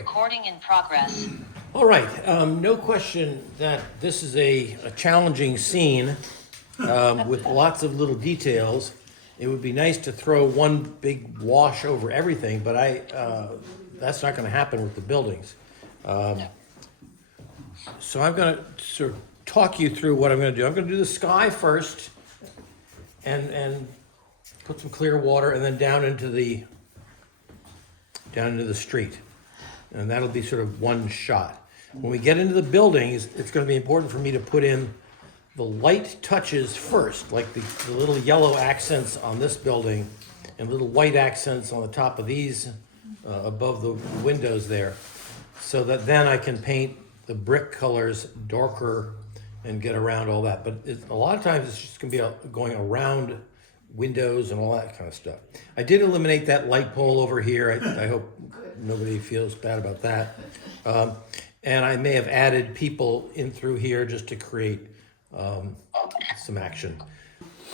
Recording in progress. All right, no question that this is a challenging scene with lots of little details. It would be nice to throw one big wash over everything, but that's not going to happen with the buildings. So I'm going to sort of talk you through what I'm going to do. I'm going to do the sky first, and put some clear water, and then down into the street. And that'll be sort of one shot. When we get into the buildings, it's going to be important for me to put in the light touches first, like the little yellow accents on this building and little white accents on the top of these above the windows there, so that then I can paint the brick colors darker and get around all that. But a lot of times it's just going to be going around windows and all that kind of stuff. I did eliminate that light pole over here. I hope nobody feels bad about that. And I may have added people in through here just to create some action.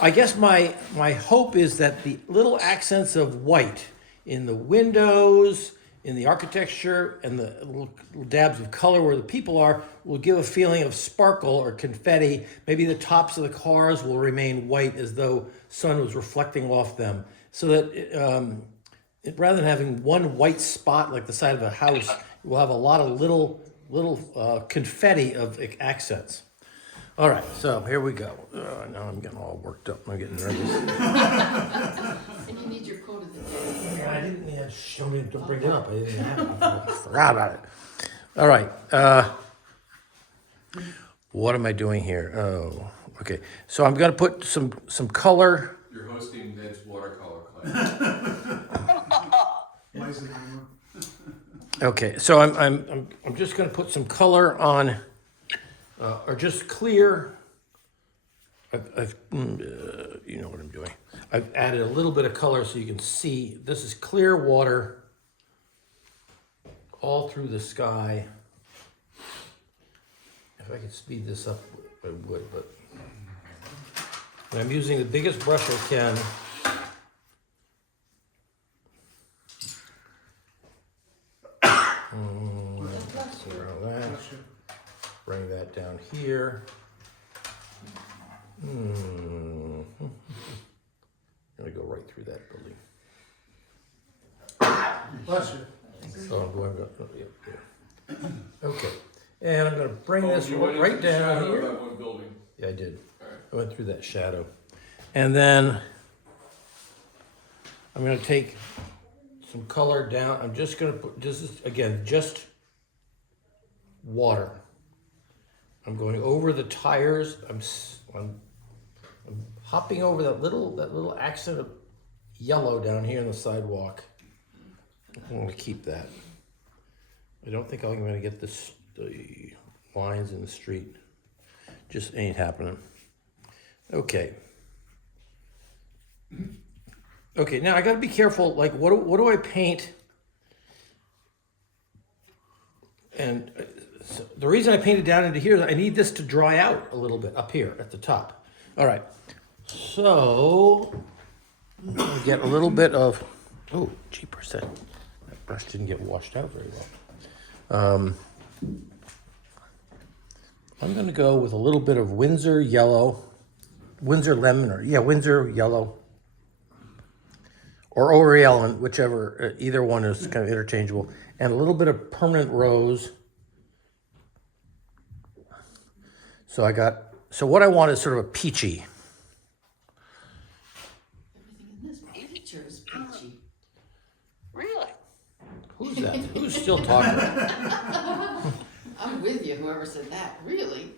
I guess my hope is that the little accents of white in the windows, in the architecture, and the little dabs of color where the people are will give a feeling of sparkle or confetti. Maybe the tops of the cars will remain white as though sun was reflecting off them, so that rather than having one white spot like the side of a house, we'll have a lot of little confetti of accents. All right, so here we go. Now I'm getting all worked up. I'm getting nervous. And you need your quote of the day. I didn't. Yeah, don't bring it up. I didn't have it. I forgot about it. All right. What am I doing here? Oh, okay. So I'm going to put some color. You're hosting Ned's watercolor class. Okay, so I'm just going to put some color on, or just clear. You know what I'm doing. I've added a little bit of color so you can see. This is clear water all through the sky. If I could speed this up, I would, but and I'm using the biggest brush I can. Bring that down here. I'm gonna go right through that building. Bless you. Oh, do I go? Oh, yeah. Okay, and I'm gonna bring this right down here. About one building. Yeah, I did. All right. I went through that shadow. And then I'm gonna take some color down. I'm just gonna put, this is, again, just water. I'm going over the tires. I'm hopping over that little accent of yellow down here in the sidewalk. I'm gonna keep that. I don't think I'm gonna get the lines in the street. Just ain't happening. Okay. Okay, now I gotta be careful, like what do I paint? And so the reason I painted down into here is I need this to dry out a little bit up here at the top. All right, so I'm gonna get a little bit of, oh, jeepers, that brush didn't get washed out very well. I'm gonna go with a little bit of Windsor yellow, Windsor lemon, or yeah, Windsor yellow, or Oriel, whichever, either one is kind of interchangeable, and a little bit of permanent rose. So what I want is sort of a peachy. Everything in this picture is peachy. Really? Who's that? Who's still talking? I'm with you, whoever said that. Really?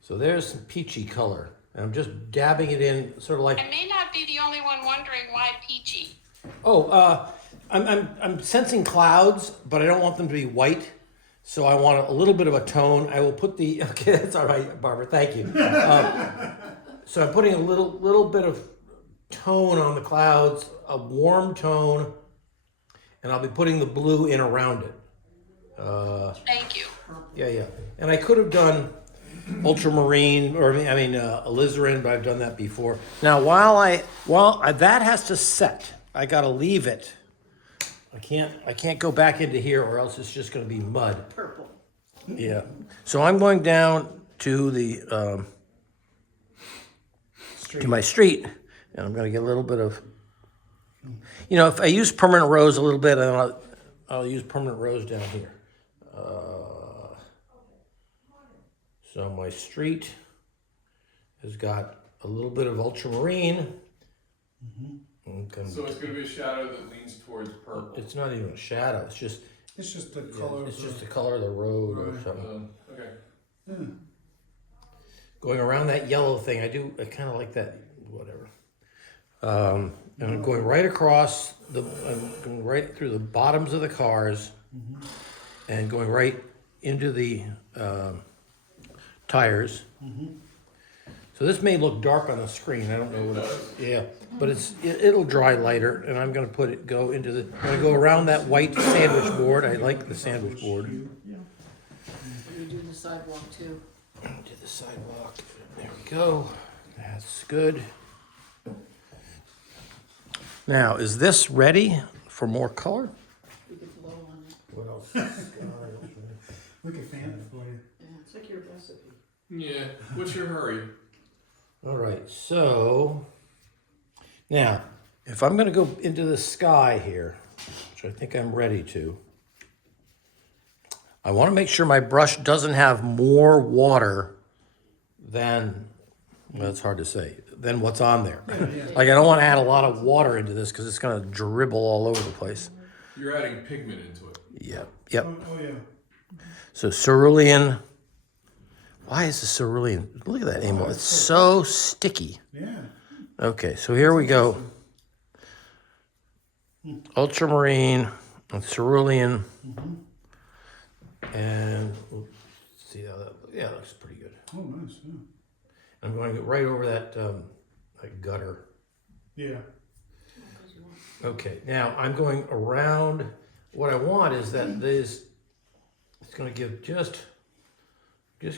So there's some peachy color. And I'm just dabbing it in, sort of like, I may not be the only one wondering why peachy. I'm sensing clouds, but I don't want them to be white. So I want a little bit of a tone. I will put the, okay, that's all right, Barbara, thank you. So I'm putting a little bit of tone on the clouds, a warm tone, and I'll be putting the blue in around it. Thank you. Yeah. And I could have done ultramarine, or alizarin, but I've done that before. Now, while that has to set, I gotta leave it I can't go back into here or else it's just gonna be mud. Purple. Yeah. So I'm going down to the, to my street, and I'm gonna get a little bit of, you know, if I use permanent rose a little bit, and I'll use permanent rose down here. So my street has got a little bit of ultramarine. Okay. So it's gonna be a shadow that leans towards purple. It's not even a shadow, it's just, It's just the yeah, color. it's of just the- the color of the road or Right. something. Okay. Yeah. Going around that yellow thing, I kind of like that, whatever. And I'm going right across I'm going right through the bottoms of the cars and going right into the tires. So this may look dark on the screen. I don't know what yeah, but it'll dry lighter, and I'm going to go into I'm going to go around that white sandwich board. I like the sandwich board. You do the sidewalk too. To the sidewalk. There we go. That's good. Now, is this ready for more color? We could blow on it. What else? We can fan it for you. Yeah, it's like your recipe. Yeah. What's your hurry? All right, so now, if I'm going to go into the sky here, which I think I'm ready to, I want to make sure my brush doesn't have more water than, well, it's hard to say, than what's on there. Like, I don't want to add a lot of water into this because it's going to dribble all over the place. You're adding pigment into it. Yep. Oh yeah. So cerulean. Why is the cerulean? Look at that, Emil. It's so sticky. Yeah. Okay, so here we go. Ultramarine and cerulean. And we'll see how that, yeah, that looks pretty good. Oh nice. Yeah. I'm going to get right over that gutter. Yeah. Okay, now I'm going around. What I want is that it's going to give just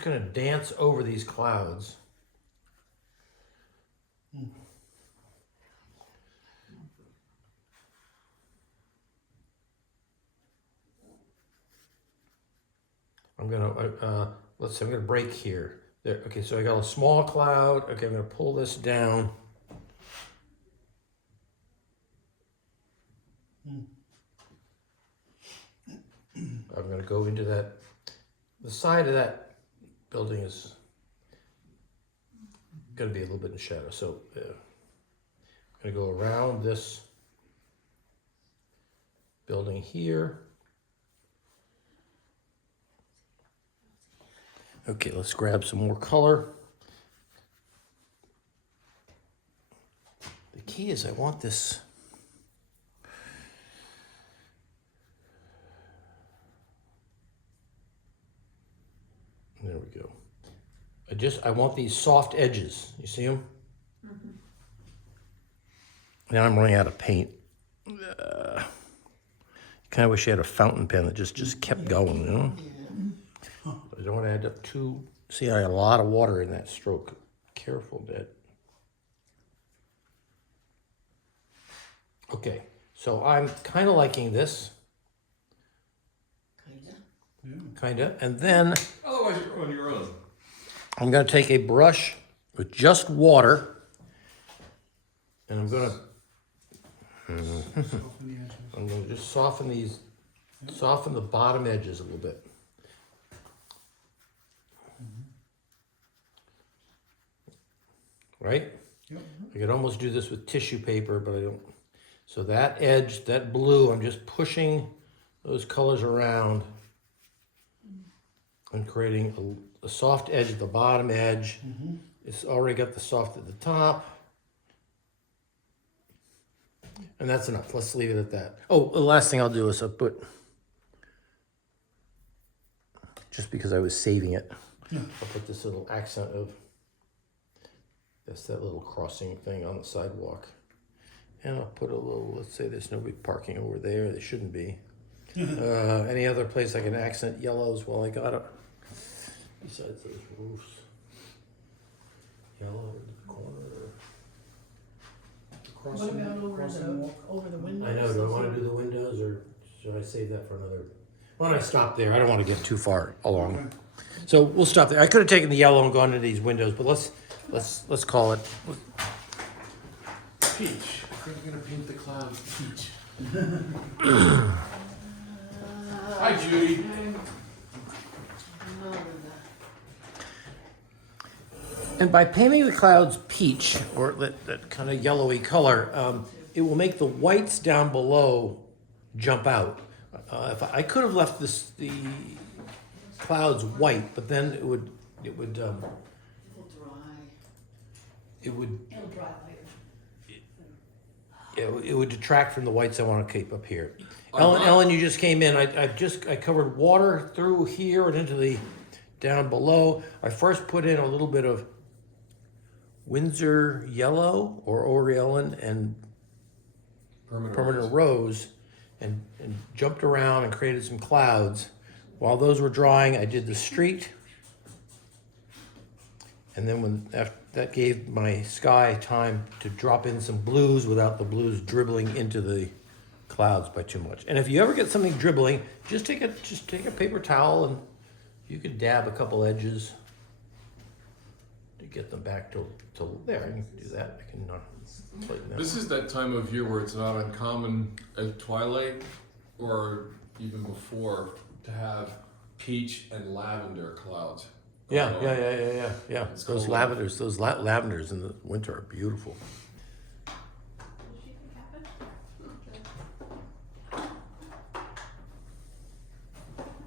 going to dance over these clouds. I'm gonna let's see. I'm gonna break here. There. Okay, so I got a small cloud. Okay, I'm gonna pull this down. I'm gonna go into that. The side of that building is gonna be a little bit in shadow, so I'm gonna go around this building here. Okay, let's grab some more color. The key is I want this. There we go. I want these soft edges. You see them? Now I'm running out of paint. Kind of wish I had a fountain pen that just kept going, you know? I don't want to end up too. See, I had a lot of water in that stroke. Careful, Dad. Okay, so I'm kind of liking this, kind of, and then Otherwise, you're on your own. I'm going to take a brush with just water, and I'm going to Soften the edges. just soften the bottom edges a little bit. Right? Yep. I could almost do this with tissue paper, but I don't. So that edge, that blue, I'm just pushing those colors around and creating a soft edge at the bottom edge. It's already got the soft at the top. And that's enough. Let's leave it at that. Oh, the last thing I'll do is I'll put, just because I was saving it, I'll put this little accent of, that's that little crossing thing on the sidewalk. And I'll put a little, let's say there's nobody parking over there. There shouldn't be. Any other place I can accent yellows while I got it? Besides those roofs. Yellow in the corner. What about over the windows? I know, do I wanna do the windows, or should I save that for another? Why don't I stop there? I don't wanna get too far along. So we'll stop there. I could've taken the yellow and gone to these windows, but let's call it. Peach. I think I'm gonna paint the clouds peach. Hi, Judy. And by painting the clouds peach, or that kind of yellowy color, it will make the whites down below jump out. If I could have left the clouds white, but then it would It'll dry. It'll dry later. it would detract from the whites I want to keep up here. Oh, wow. Ellen, you just came in. I covered water through here and into the down below. I first put in a little bit of Windsor yellow or Oriellen and permanent rose, and jumped around and created some clouds. While those were drying, I did the street, and then after that gave my sky time to drop in some blues without the blues dribbling into the clouds by too much. And if you ever get something dribbling, just take a paper towel and you can dab a couple edges to get them back to there. You can do that. I can tighten that. This is that time of year where it's not uncommon at twilight or even before to have peach and lavender clouds. Yeah. It's Those cold. lavenders, lavenders in the winter are beautiful.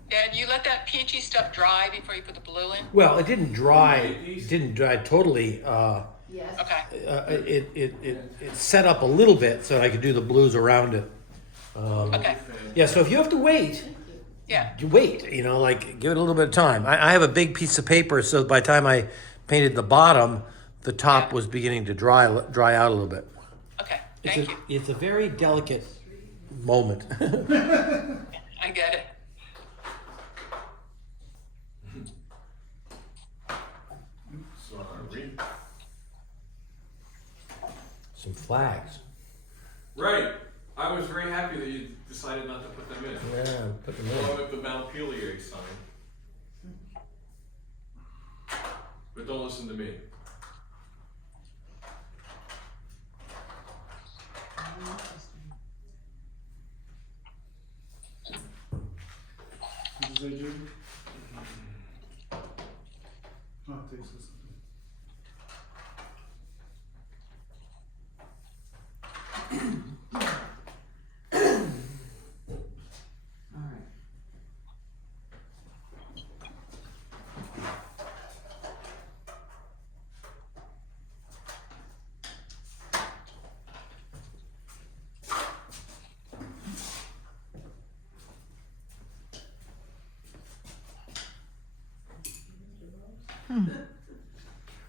Dad, you let that peachy stuff dry before you put the blue in? Well, it didn't dry. It didn't dry totally. Yes. Okay, It set up a little bit so that I could do the blues around it. okay, Yeah. So if you have to wait, yeah. you wait. You know, like give it a little bit of time. I have a big piece of paper, so by the time I painted the bottom, the top was beginning to dry out a little bit. Okay, thank you. It's a very delicate moment. I get it. Sorry. Some flags. Right. I was very happy that you decided not to put them in. Yeah, put them Along with the Montpelier sign. But don't listen to me. What did they do? Oh, it takes us. All right.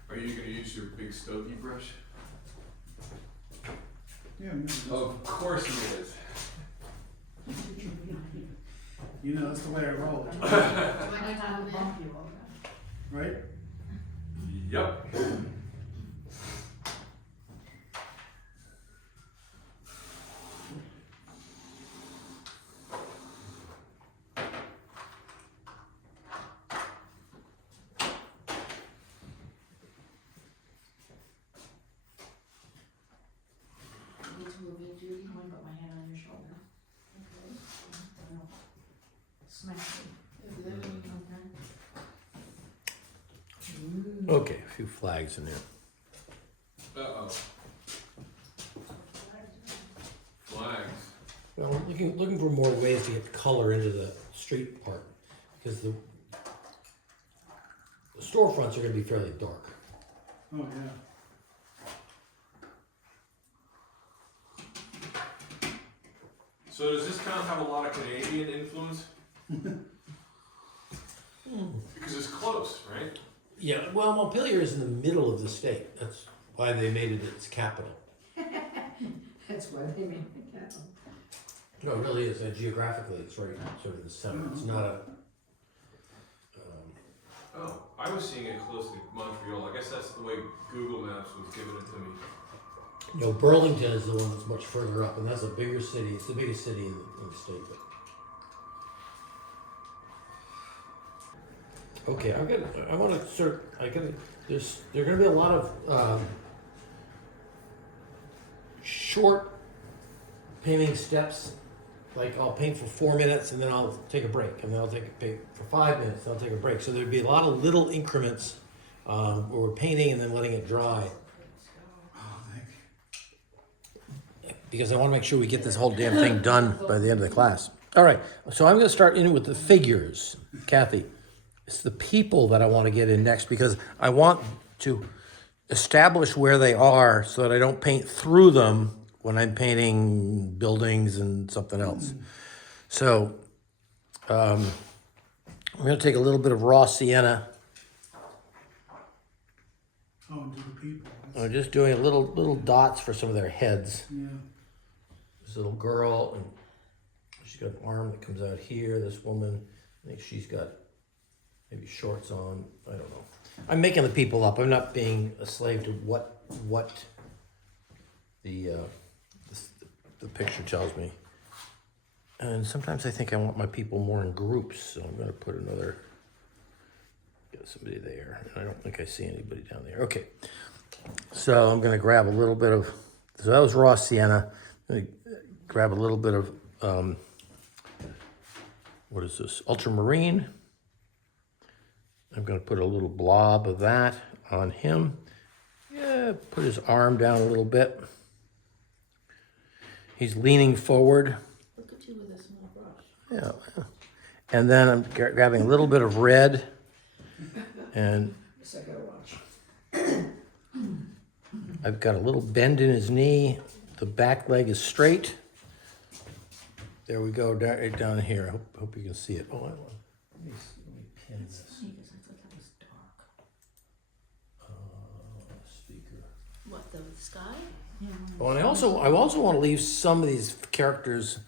Are you going to use your big stogie brush? Yeah, maybe that's- Of course he is. you know, that's the way I roll, Do I need to come in? Bump you over. right? Yep. Me too, me, Judy. I'm gonna put my hand on your shoulder. Smash it. Is that what you okay? Okay, a few flags in there. Uh-oh. Flags. Well, I'm looking for more ways to get color into the street part, because the storefronts are going to be fairly dark. Oh, yeah. So does this town have a lot of Canadian influence? Because it's close, right? Yeah, well, Montpelier is in the middle of the state. That's why they made it its capital. That's why they made the capital. No, it really is. Geographically, it's right sort of the center. It's not a. Oh, I was seeing it close to Montreal. I guess that's the way Google Maps was giving it to me. No, Burlington is the one that's much further up, and that's a bigger city. It's the biggest city in the state. But... Okay, I want to there are going to be a lot of short painting steps. Like I'll paint for 4 minutes and then I'll take a break, and then I'll paint for 5 minutes, and I'll take a break. So there'd be a lot of little increments where we're painting and then letting it dry. Because I want to make sure we get this whole damn thing done by the end of the class. All right, so I'm going to start in with the figures, Kathy. It's the people that I want to get in next, because I want to establish where they are so that I don't paint through them when I'm painting buildings and something else. So I'm going to take a little bit of raw sienna. Oh, and do the people. I'm just doing little dots for some of their heads. Yeah. This little girl, and she's got an arm that comes out here. This woman, I think she's got maybe shorts on. I don't know. I'm making the people up. I'm not being a slave to what the picture tells me. And sometimes I think I want my people more in groups, so I'm going to put get somebody there. And I don't think I see anybody down there. Okay. So I'm going to grab a little bit of, so that was raw sienna. I'm going to grab a little bit of, what is this? Ultramarine. I'm going to put a little blob of that on him. Yeah, put his arm down a little bit. He's leaning forward. Look at you with a small brush. Yeah. And then I'm grabbing a little bit of red. And Yes, I gotta watch. I've got a little bend in his knee. The back leg is straight. There we go, right down here. I hope you can see it. Oh, let me pin this. Because I thought that was dark. Speaker. What, the sky? Oh, and I also want to leave some of these characters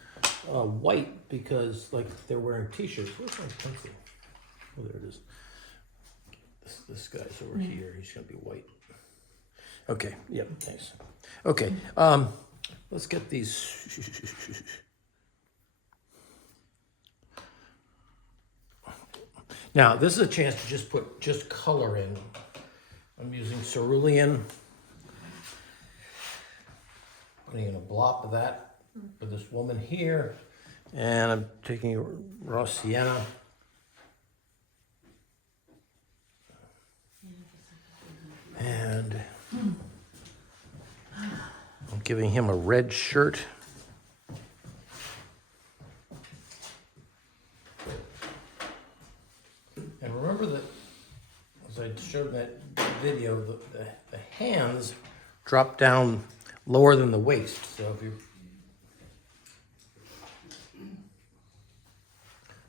white, because like they're wearing t-shirts. Where's my pencil? Oh, there it is. This guy's over here. He's gonna be white. Okay. Yep. Thanks. Okay. Let's get these. Now, this is a chance to just put color in. I'm using cerulean. Putting in a blob of that for this woman here. And I'm taking raw sienna. And I'm giving him a red shirt. And remember that, as I showed in that video, the hands drop down lower than the waist. So if you...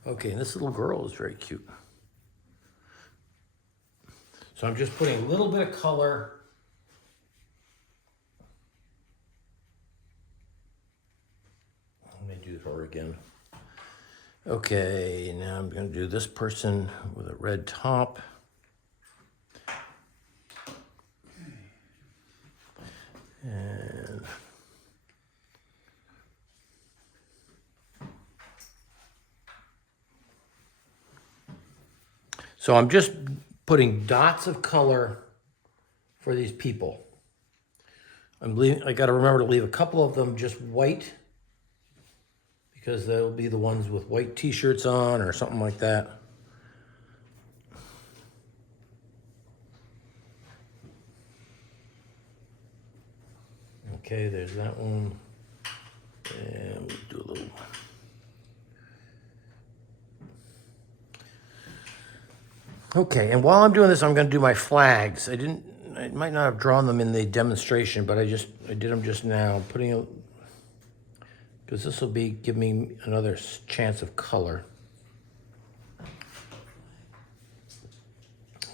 Okay, and this little girl is very cute. So I'm just putting a little bit of color. Let me do her again. Okay, now I'm going to do this person with a red top. And so I'm just putting dots of color for these people. I got to remember to leave a couple of them just white, because they'll be the ones with white t-shirts on or something like that. Okay, there's that one. And we'll do a little. Okay, and while I'm doing this, I'm going to do my flags. I might not have drawn them in the demonstration, but I did them just now, because this will give me another chance of color.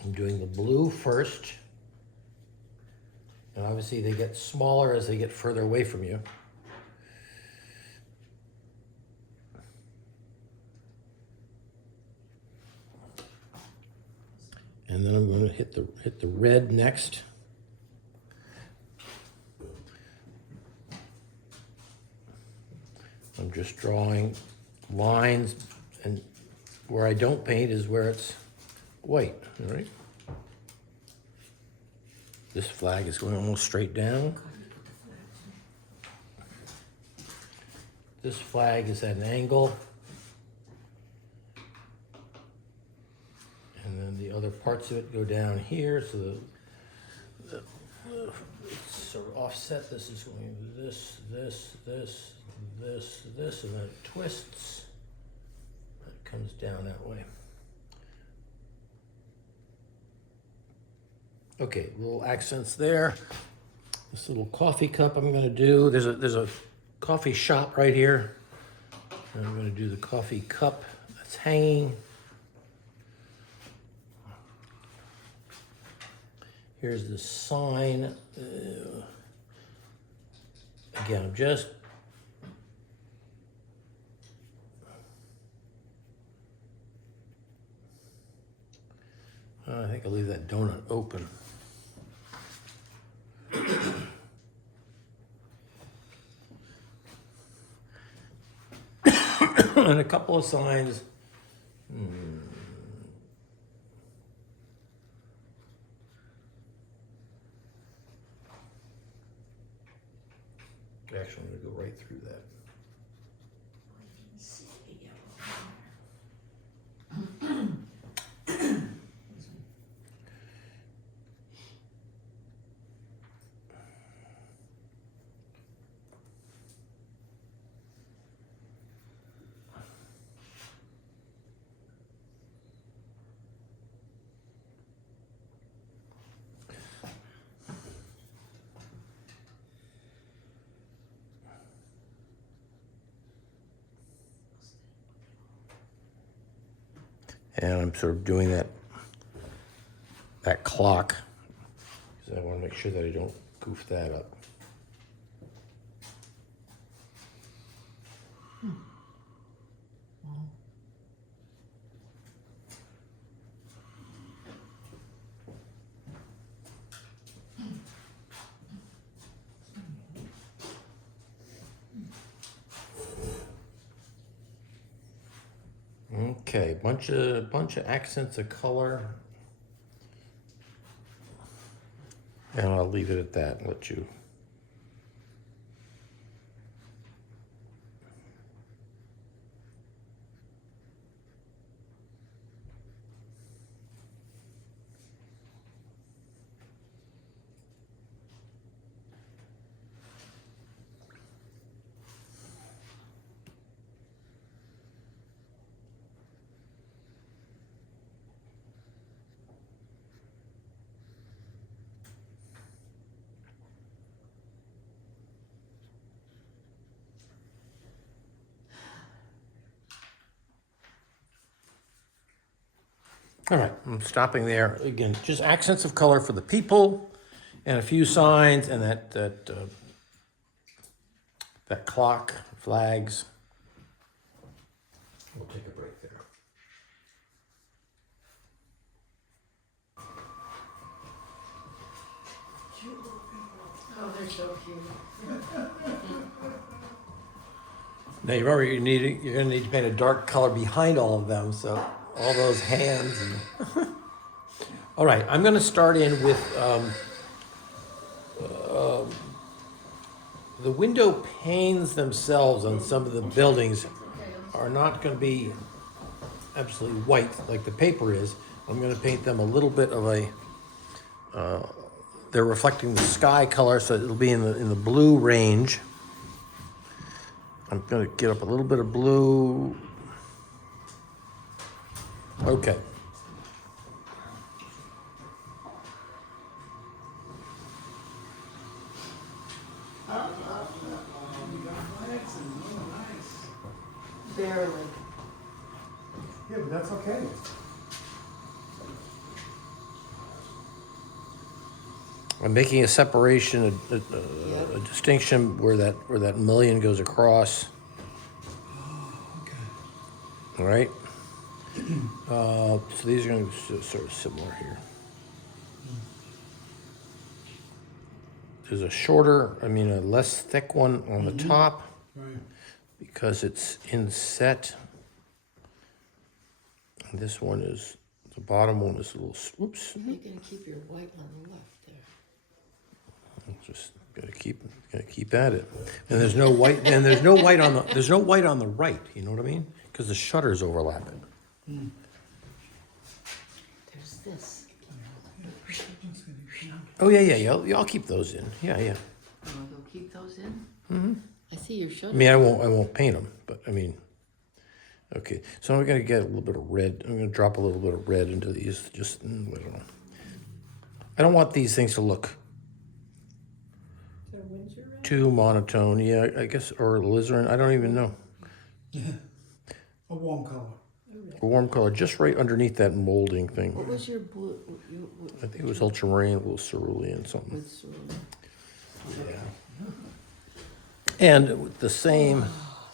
I'm doing the blue first. And obviously they get smaller as they get further away from you. And then I'm going to hit the red next. just drawing lines, and where I don't paint is where it's white, all right? This flag is going almost straight down. This flag is at an angle. And then the other parts of it go down here, so it's sort of offset. This is going this, and then it twists. It comes down that way. Okay, little accents there. This little coffee cup I'm gonna do. There's a coffee shop right here. And I'm gonna do the coffee cup that's hanging. Here's the sign. Again, I'm just I think I'll leave that donut open. And a couple of signs. Actually, I'm gonna go right through that. And I'm sort of doing that clock, because I want to make sure that I don't goof that up. Okay, bunch of accents of color, and I'll leave it at that and let you. All right, I'm stopping there. Again, just accents of color for the people, and a few signs, and that clock, flags. We'll take a break there. Oh, they're so cute. Now you're gonna need to paint a dark color behind all of them, so all those hands. And all right, I'm gonna start in with the window panes themselves on some of the buildings are not going to be absolutely white like the paper is. I'm going to paint them a little bit of a. They're reflecting the sky color, so it'll be in the blue range. I'm going to get up a little bit of blue. Okay. Barely. Yeah, but that's okay. I'm making a separation, a distinction where that million goes across. All right. So these are going to be sort of similar here. There's a less thick one on the top. Right. because it's inset. And this one is, the bottom one is a little, oops. You're gonna keep your white on the left there. Just gotta keep at it. And there's no white, and there's no white on the right, you know what I mean? Because the shutters overlap it. There's this. Oh, yeah, I'll keep those in, yeah. You wanna go keep those in? Mm-hmm. I see your I shutter. mean, I won't paint them, but I mean, okay. So I'm gonna get a little bit of red. I'm gonna drop a little bit of red into these. Just I don't know. I don't want these things to look Is that Windsor red? too monotone. Yeah, I guess, or alizarin. I don't even know. A warm color. A warm color, just right underneath that molding thing. What was your blue? I think it was ultramarine, a little cerulean, something. With cerulean. And the same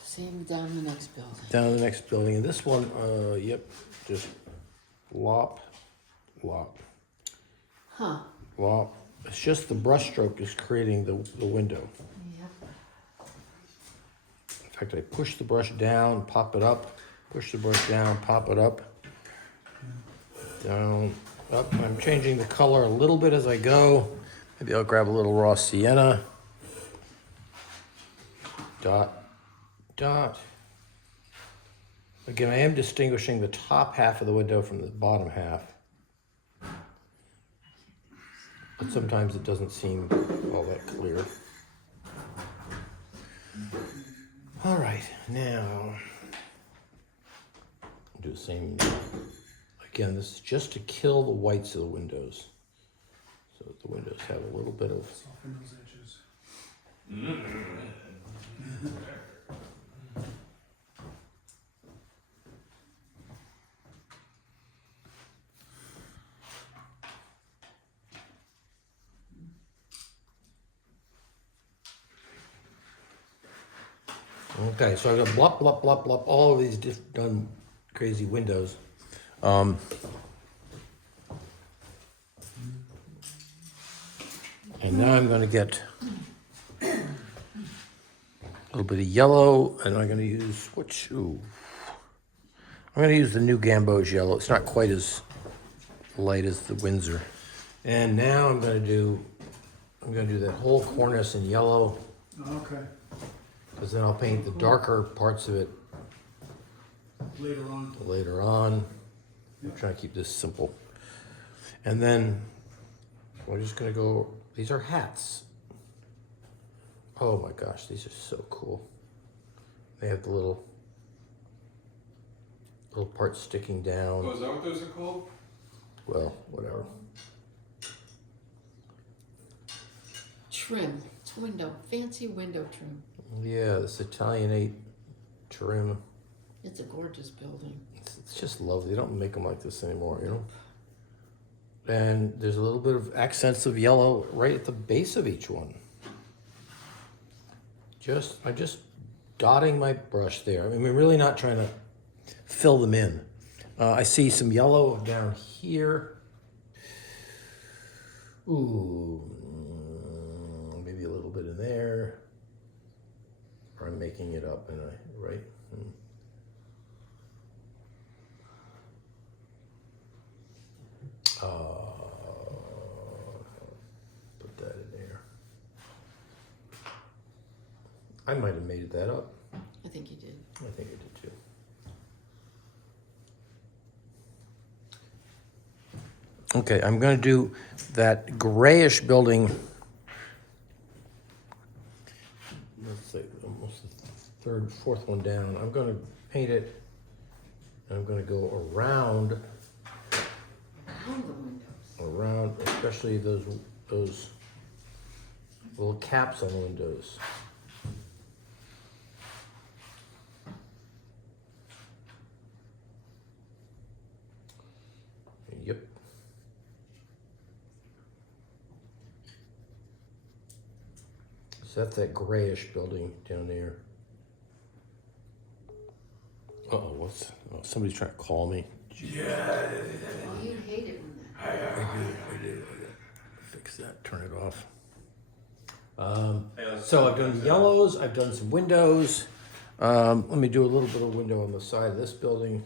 Same down the next building. down the next building. And this one, yep, just lop. Huh. It's just the brush stroke is creating the window. Yep. In fact, I push the brush down, pop it up, push the brush down, pop it up, down, up. I'm changing the color a little bit as I go. Maybe I'll grab a little raw sienna. Dot. Again, I am distinguishing the top half of the window from the bottom half. But sometimes it doesn't seem all that clear. All right, now do the same. Again, this is just to kill the whites of the windows, so that the windows have a little bit of. Soften those edges. Okay, so I've got blop, blop, blop, blop, all of these done crazy windows. And now I'm gonna get a little bit of yellow, and I'm gonna use, I'm gonna use the new Gamboge yellow. It's not quite as light as the Windsor. And now I'm gonna do that whole cornice in yellow, Okay, because then I'll paint the darker parts of it later on. later on. I'm trying to keep this simple. And then we're just gonna go, these are hats. Oh my gosh, these are so cool. They have the little part sticking Oh, down. is that what those are called? Well, whatever. Trim. It's window. Fancy window trim. Yeah, this Italianate trim. It's a gorgeous building. It's just lovely. They don't make them like this anymore, you know? And there's a little bit of accents of yellow right at the base of each one. I'm just dotting my brush there. I mean, we're really not trying to fill them in. I see some yellow down here. Ooh, maybe a little bit in there. Or I'm making it up, and right? Put that in there. I might have made that up. I think you did. I think I did too. Okay, I'm going to do that grayish building. Let's say almost the fourth one down. I'm going to paint it, and I'm going to go around, Around the windows. around, especially those little caps on the windows. Yep. So that's that grayish building down there. Somebody's trying to call me. Oh, you hate it when that. I do. Fix that, turn it off. So I've done yellows, I've done some windows. Let me do a little bit of window on the side of this building.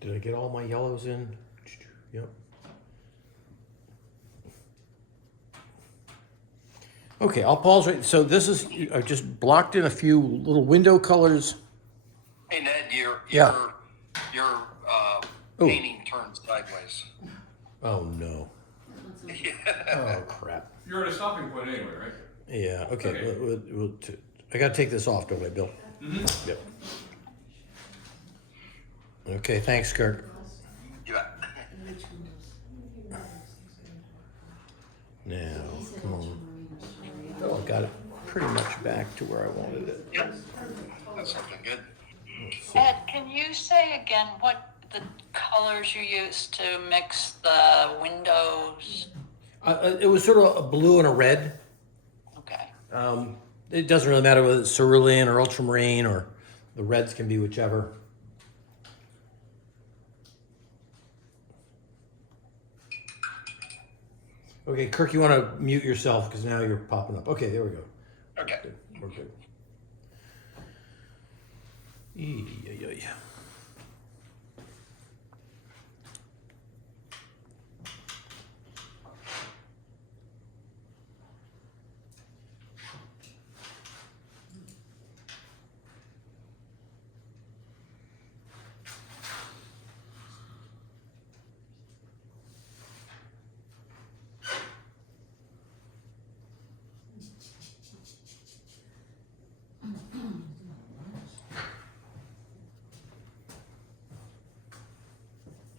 Did I get all my yellows in? Yep. Okay, I'll pause right. So this is, I've just blocked in a few little window colors. Hey Ned, Yeah. your Ooh. painting turned sideways. Oh no. Oh crap. You're at a stopping point anyway, right? Yeah, okay. Okay. I gotta take this off, don't I, Bill? Mm-hmm. Yep. Okay, thanks, Kurt. You bet. Now, come on. Oh, I got it pretty much back to where I wanted it. Yep. That's something good. Ed, can you say again what the colors you used to mix the windows? It was sort of a blue and a red. Okay. It doesn't really matter whether it's cerulean or ultramarine, or the reds can be whichever. Okay, Kirk, you want to mute yourself because now you're popping up. Okay, there we go. Okay. Good. We're good. Ee.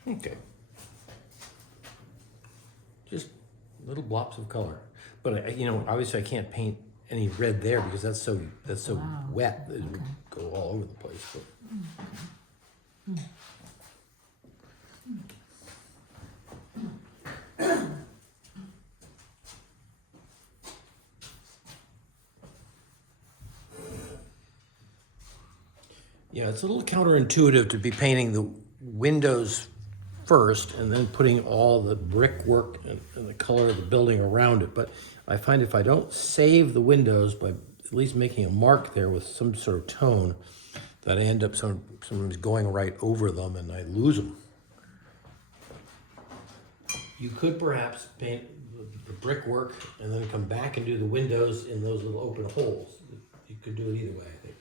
Okay. Just little blobs of color, but obviously I can't paint any red there because that's so wet that it would go all over the place. But. Yeah, it's a little counterintuitive to be painting the windows first and then putting all the brickwork and the color of the building around it. But I find if I don't save the windows by at least making a mark there with some sort of tone, that I end up sometimes going right over them and I lose them. You could perhaps paint the brickwork and then come back and do the windows in those little open holes. You could do it either way, I think.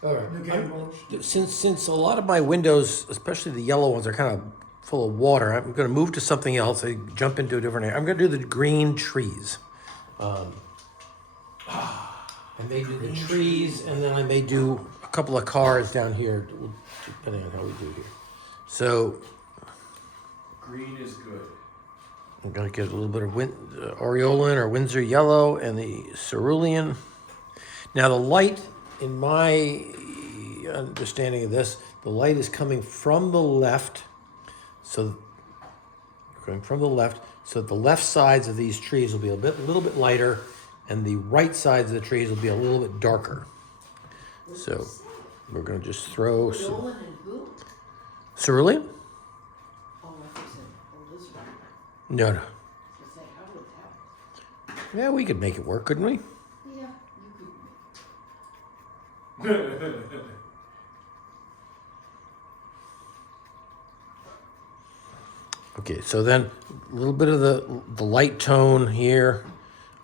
All right. Okay, well, Since a lot of my windows, especially the yellow ones, are kind of full of water, I'm going to move to something else. I jump into a different area. I'm going to do the green trees. I may do the trees, and then I may do a couple of cars down here, depending on how we do here. So Green is good. I'm going to get a little bit of Aureolin or Windsor yellow and the cerulean. Now the light, in my understanding of this, the light is coming from the left. So the left sides of these trees will be a little bit lighter, and the right sides of the trees will be a little bit darker. So we're going to just throw some Dolan and who? cerulean. Oh, I think so. Elizabeth. No. I was gonna say, how would that? Yeah, we could make it work, couldn't we? Yeah, you could. Okay, so then a little bit of the light tone here.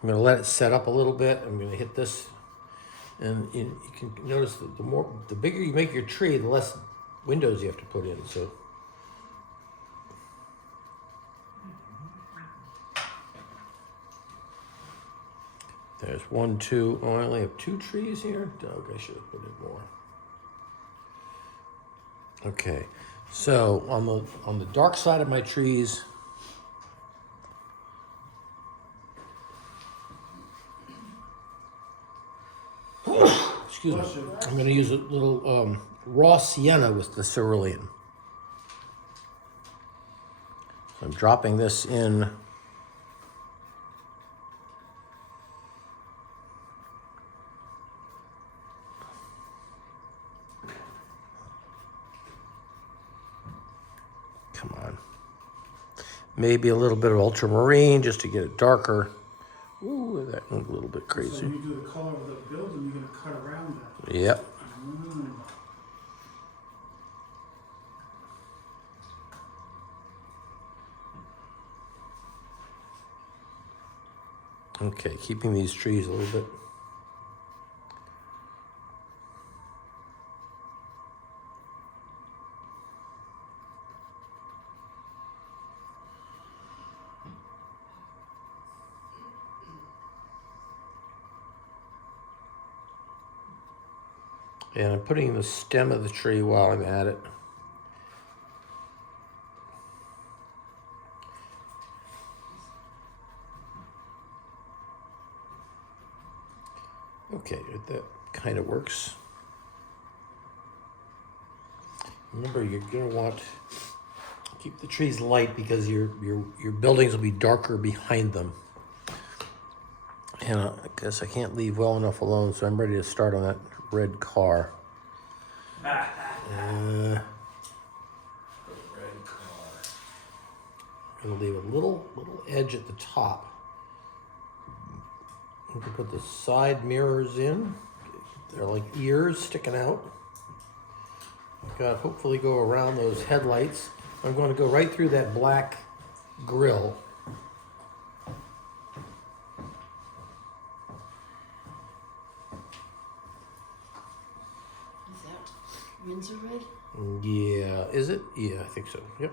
I'm going to let it set up a little bit. I'm going to hit this, and you can notice that the bigger you make your tree, the less windows you have to put in. So. There's 1, 2. Oh, I only have 2 trees here. Doug, I should have put in more. Okay, so on the dark side of my trees, excuse me, I'm going to use a little raw sienna with the cerulean. So I'm dropping this in maybe a little bit of ultramarine just to get it darker. Ooh, that went a little bit So crazy. you do the color of the building, you're gonna cut around that. Yep. Mm. Okay, keeping these trees a little bit. And I'm putting the stem of the tree while I'm at it. Okay, that kind of works. Remember, you're gonna want to keep the trees light because your buildings will be darker behind them. And I guess I can't leave well enough alone, so I'm ready to start on that red car. The red car. I'm gonna leave a little edge at the top. We can put the side mirrors in. They're like ears sticking out. I've got hopefully go around those headlights. I'm going to go right through that black grill. Is that Windsor red? Yeah, is it? Yeah, I think so. Yep.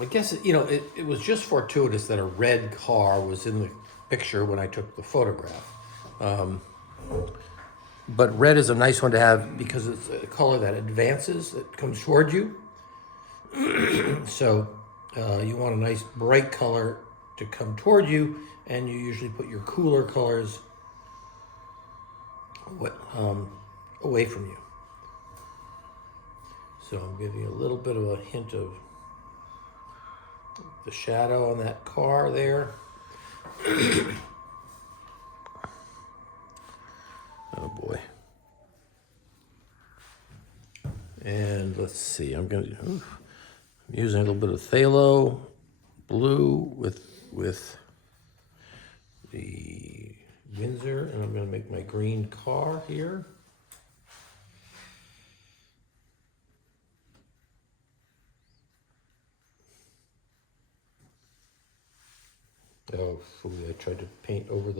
I guess, it was just fortuitous that a red car was in the picture when I took the photograph. But red is a nice one to have because it's a color that advances, that comes toward you. So you want a nice bright color to come toward you, and you usually put your cooler colors away from you. So I'm giving you a little bit of a hint of the shadow on that car there. Oh boy. And let's see, I'm using a little bit of phthalo blue with the Windsor, and I'm gonna make my green car here. Oh, I tried to paint over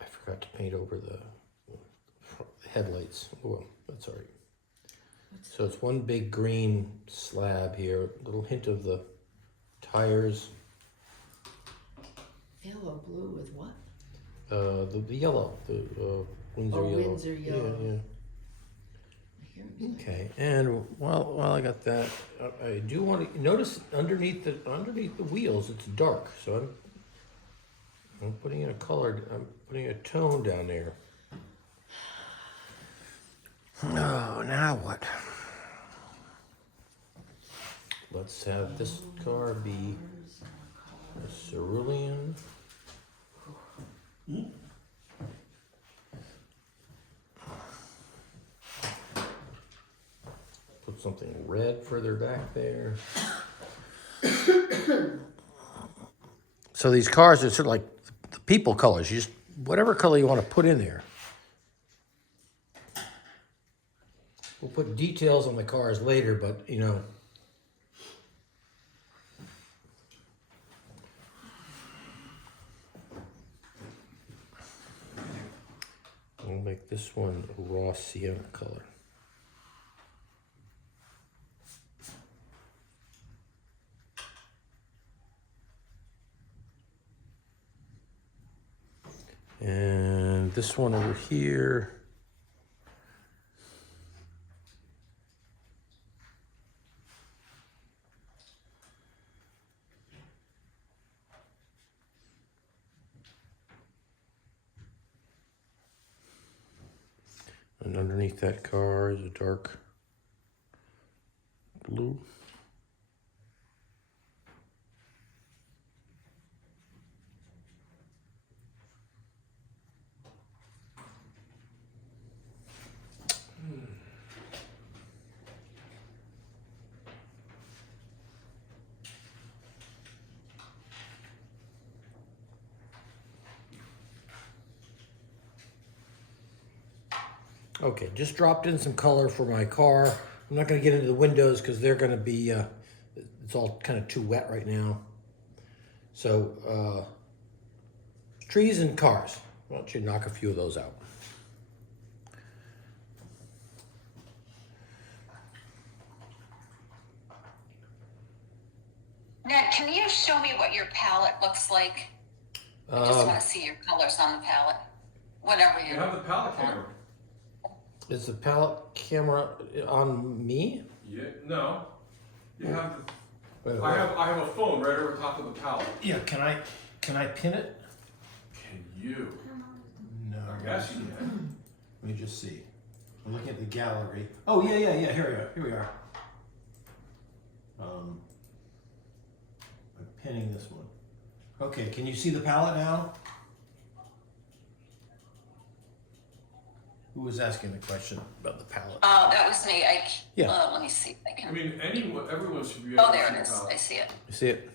I forgot to paint over the headlights. Well, that's all right. So it's one big green slab here, a little hint of the tires, Phthalo blue with what? the yellow, the Windsor Oh, yellow. Windsor yellow. Yeah, Here, yeah. Okay, and while I got that, I do want to notice underneath the wheels, it's dark. So I'm putting in I'm putting a tone down there. Oh, now what? Let's have this car be a cerulean. Put something red further back there. So these cars are sort of like the people colors. You just, whatever color you want to put in there. We'll put details on the cars later, but we'll make this one a raw sienna color. And this one over here. And underneath that car is a dark blue. Okay, just dropped in some color for my car. I'm not gonna get into the windows because they're gonna be, it's all kind of too wet right now. So, trees and cars. Why don't you knock a few of those out? Ned, can you show me what your palette looks like? I just want to see your colors on the palette. Whatever You you. have the palette camera. Is the palette camera on me? Yeah, no. You have the, Wait, I have a phone right over top of the palette. Yeah, can I pin it? Can you? No. I guess you can. Let me just see. I'm looking at the gallery. Oh, yeah. Here we are. I'm pinning this one. Okay, can you see the palette now? Who was asking the question about the palette? That was me. Yeah. Let me see if I I can. mean, everyone should be able Oh, to there see it the is. palette. I see it. You see it?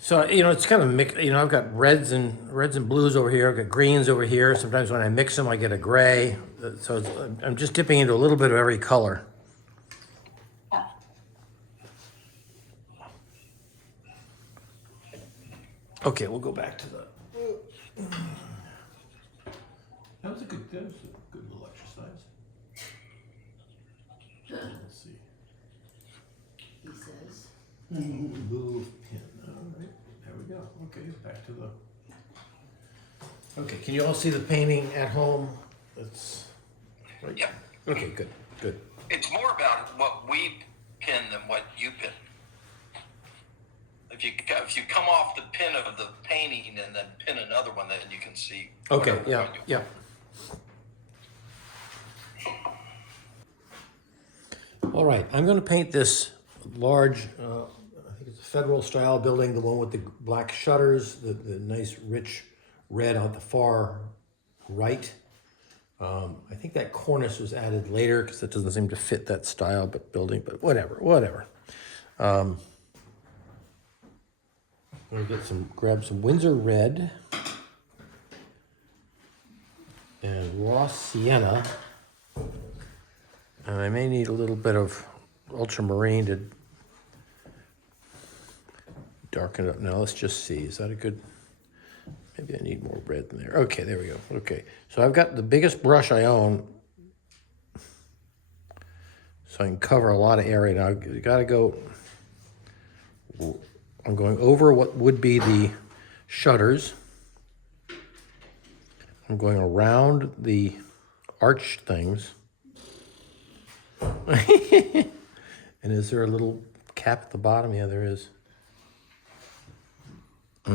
So, it's kind of mixed. I've got reds and blues over here. I've got greens over here. Sometimes when I mix them, I get a gray. So I'm just dipping into a little bit of every color. Okay, we'll go back to the. That was a good little exercise. Let's see. He says. Move pin. All right, there we go. Okay, back to the. Okay, can you all see the painting at home? It's right. Yep. Okay, good. It's more about what we pin than what you pin. If you come off the pin of the painting and then pin another one, then you can see. Okay, whatever yeah, one you- yeah. All right, I'm going to paint this large, I think it's a federal style building, the one with the black shutters, the nice rich red on the far right. I think that cornice was added later because it doesn't seem to fit that style but building, but whatever. I'm going to grab some Windsor red and raw sienna. And I may need a little bit of ultramarine to darken it up. Now let's just see. Is that a good? Maybe I need more red in there. Okay, there we go. Okay, so I've got the biggest brush I own, so I can cover a lot of area. Now you got to go. I'm going over what would be the shutters. I'm going around the arch things. And is there a little cap at the bottom? Yeah, there is. I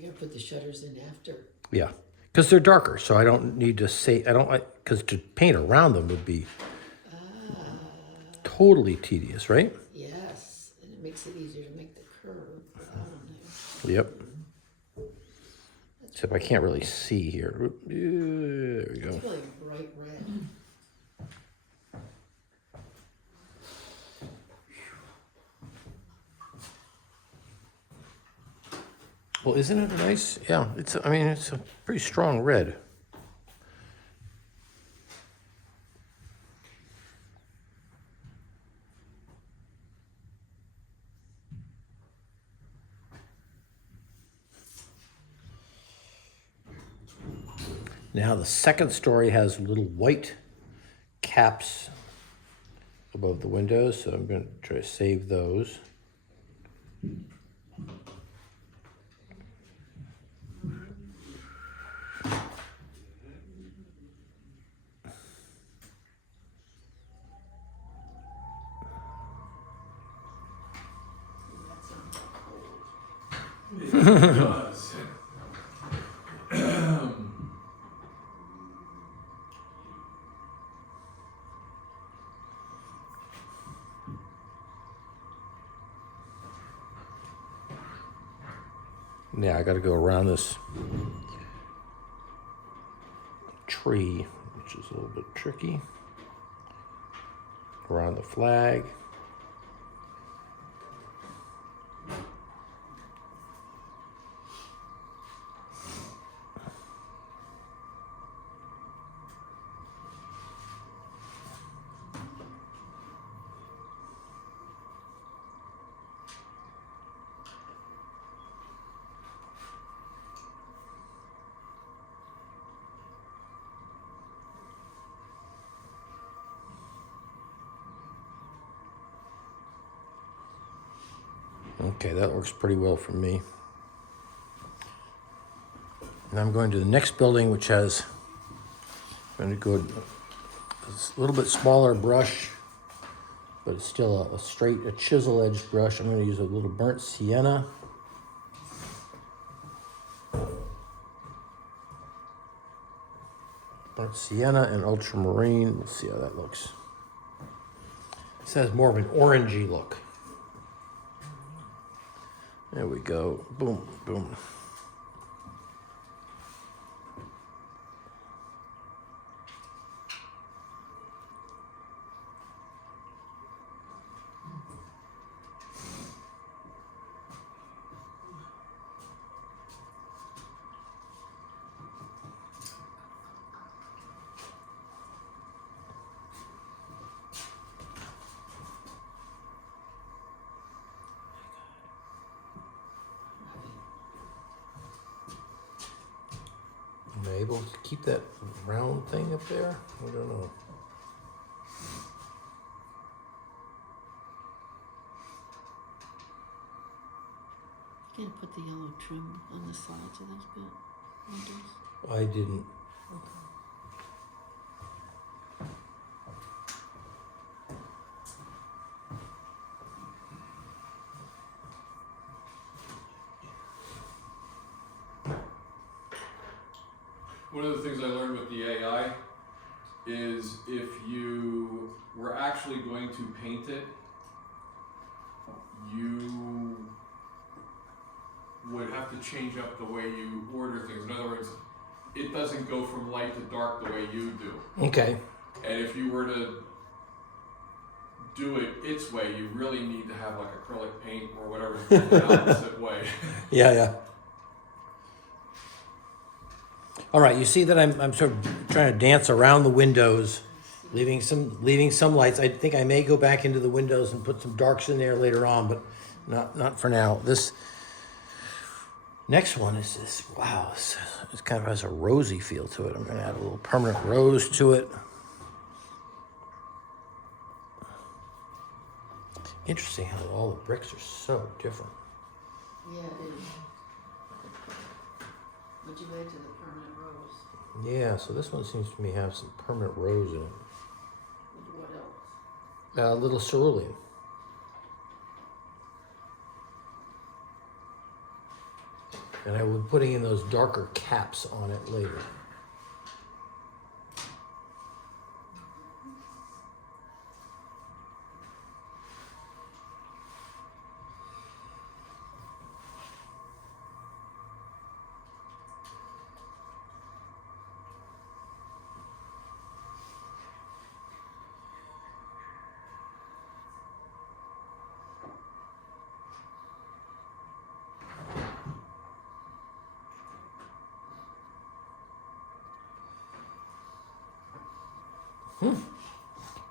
gotta put the shutters in after. Yeah, because they're darker, so I don't need to say, I don't like, because to paint around them would be totally tedious, right? Yes, and it makes it easier to make the curve. I don't know. Yep. Except I can't really see here. There we go. It's really bright red. Well, isn't it a nice? Yeah, it's a pretty strong red. Now the second story has little white caps above the windows, so I'm going to try to save those. It does. Yeah, I got to go around this tree, which is a little bit tricky. Around the flag. Okay, that works pretty well for me. And I'm going to the next building, which has, I'm going to go a little bit smaller brush, but it's still a straight, a chisel-edged brush. I'm going to use a little burnt sienna. Burnt sienna and ultramarine. We'll see how that looks. This has more of an orangey look. There we go. Boom, boom. Am I able to keep that round thing up there? I don't know. You can put the yellow trim on the sides of those windows. I didn't. One of the things I learned with the AI is if you were actually going to paint it, you would have to change up the way you order things. In other words, it doesn't go from light to dark the way you do. Okay. And if you were to do it its way, you really need to have like acrylic paint or whatever the opposite way. Yeah, yeah. All right, you see that I'm sort of trying to dance around the windows, leaving some lights. I think I may go back into the windows and put some darks in there later on, but not for now. This next one is this. Wow, it kind of has a rosy feel to it. I'm going to add a little permanent rose to it. Interesting how all the bricks are so different. Yeah, it is. What'd you add to the permanent rose? Yeah, so this one seems to me have some permanent rose in it. What else? A little cerulean. And I will be putting in those darker caps on it later.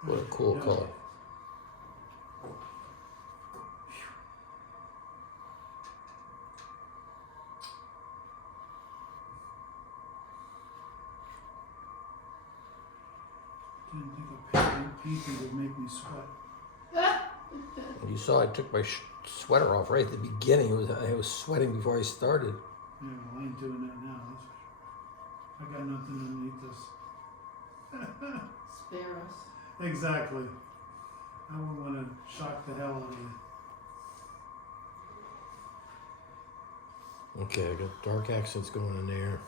What a cool color. Didn't think a painting would make me sweat. You saw I took my sweater off right at the beginning. I was sweating before I started. Yeah, well, I ain't doing that now, that's for sure. I got nothing underneath this. Spare us. Exactly. I wouldn't want to shock the hell out of you. Okay, I got dark accents going in there.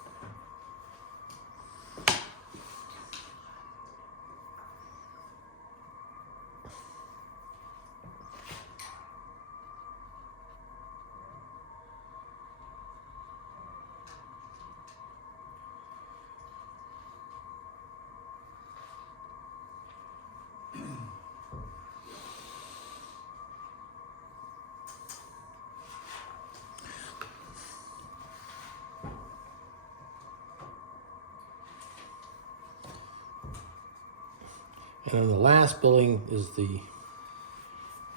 And then the last building is the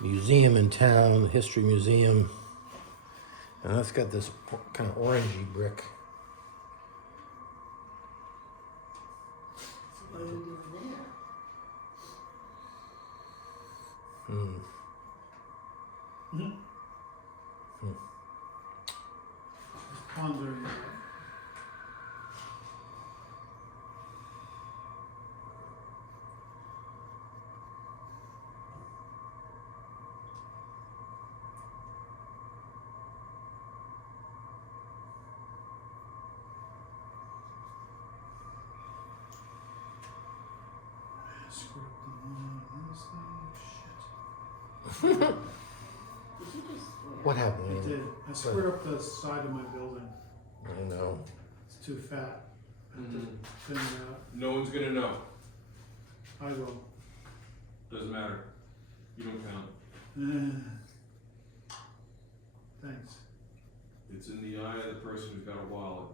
museum in town, the History Museum. And that's got this kind of orangey brick. So what are we doing there? I screwed up the line on this thing. Shit. Did you just? What happened? I did. I screwed up the side of my building. I know. It's too fat. I have to thin it out. No one's gonna know. I will. Doesn't matter. You don't count. Thanks. It's in the eye of the person who's got a wallet.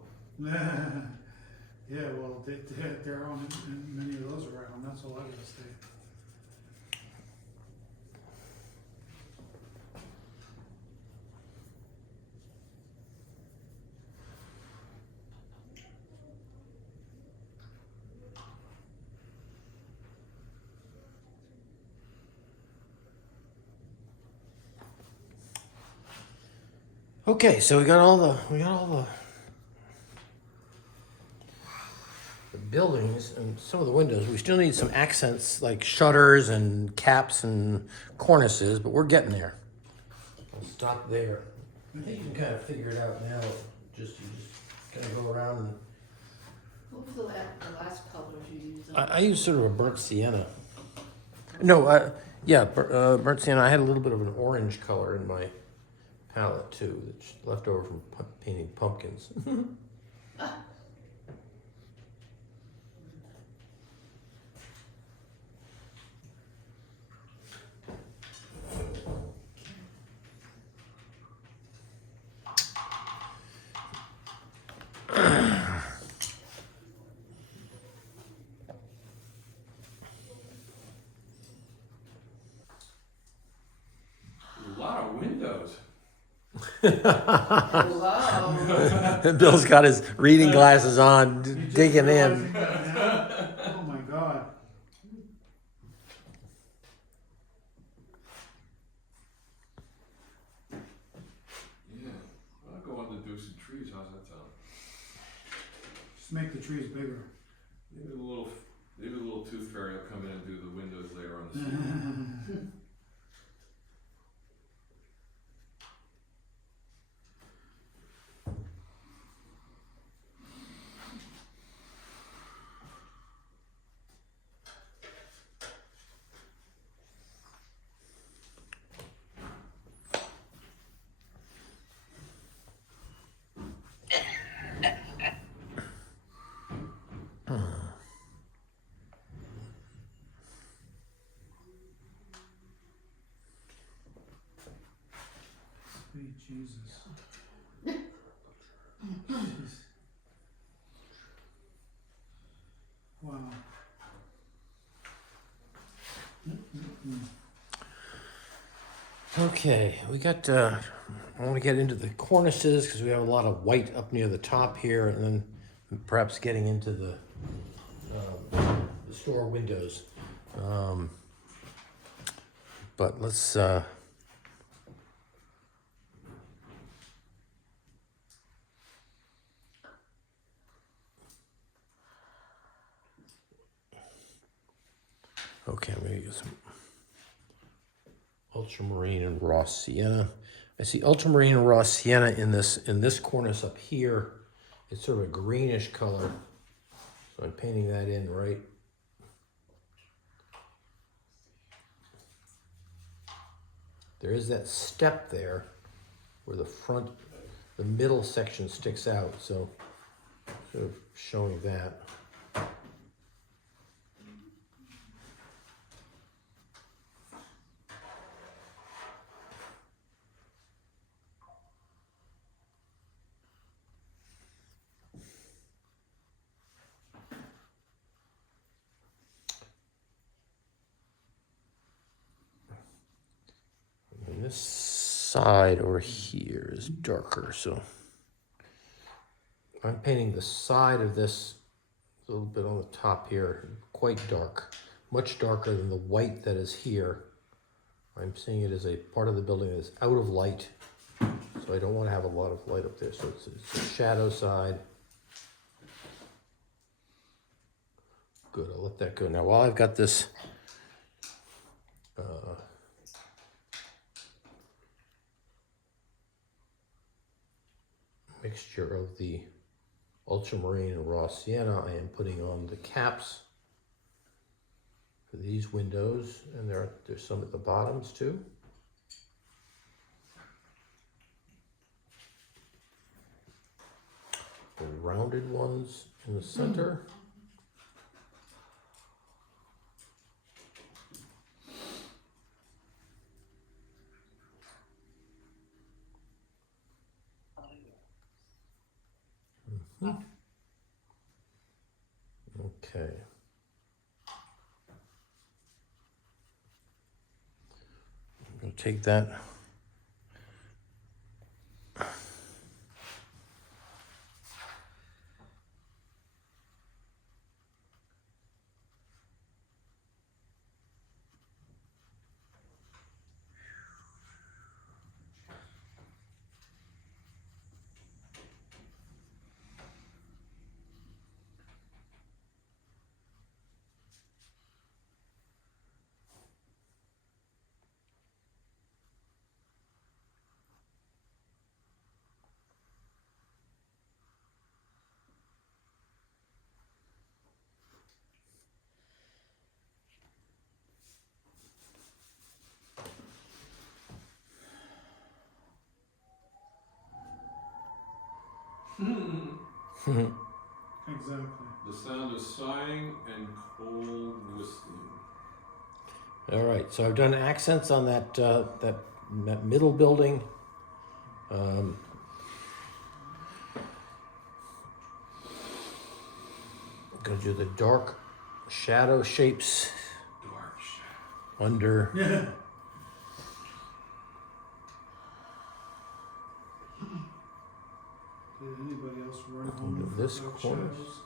Yeah, well, there aren't many of those around. That's all I gotta say. Okay, so we got all the buildings and some of the windows. We still need some accents like shutters and caps and cornices, but we're getting there. I'll stop there. I think you can kind of figure it out now. You just kind of go around and What was the last colors you used? I use sort of a burnt sienna. No, burnt sienna. I had a little bit of an orange color in my palette too, that's left over from painting pumpkins. A lot of windows. Hello. Bill's got his reading glasses on, You just digging realizing in. that now? Oh my god. Yeah. I'll go on to do some trees. How's that sound? Just make the trees bigger. Maybe a little tooth fairy will come in and do the windows later on the ceiling. Sweet Jesus. Jeez. Wow. Okay, we got, I want to get into the cornices because we have a lot of white up near the top here, and then perhaps getting into the store windows. But let's, okay, I'm gonna use some ultramarine and raw sienna. I see ultramarine and raw sienna in this cornice up here. It's sort of a greenish color. So I'm painting that in right. There is that step there where the middle section sticks out. So sort of showing that. And this side over here is darker, so I'm painting the side of this a little bit on the top here, quite dark, much darker than the white that is here. I'm seeing it as a part of the building that is out of light, so I don't want to have a lot of light up there. So it's a shadow side. Good, I'll let that go. Now while I've got this mixture of the ultramarine and raw sienna, I am putting on the caps for these windows, and there's some at the bottoms too. The rounded ones in the center. Okay. I'm going to take that. Exactly. The sound of sighing and cold whistling. All right, so I've done accents on that middle building. I'm gonna do the dark shadow shapes Dark shadow. under. Yeah. Did anybody else run home Into for this dark corner. shadows?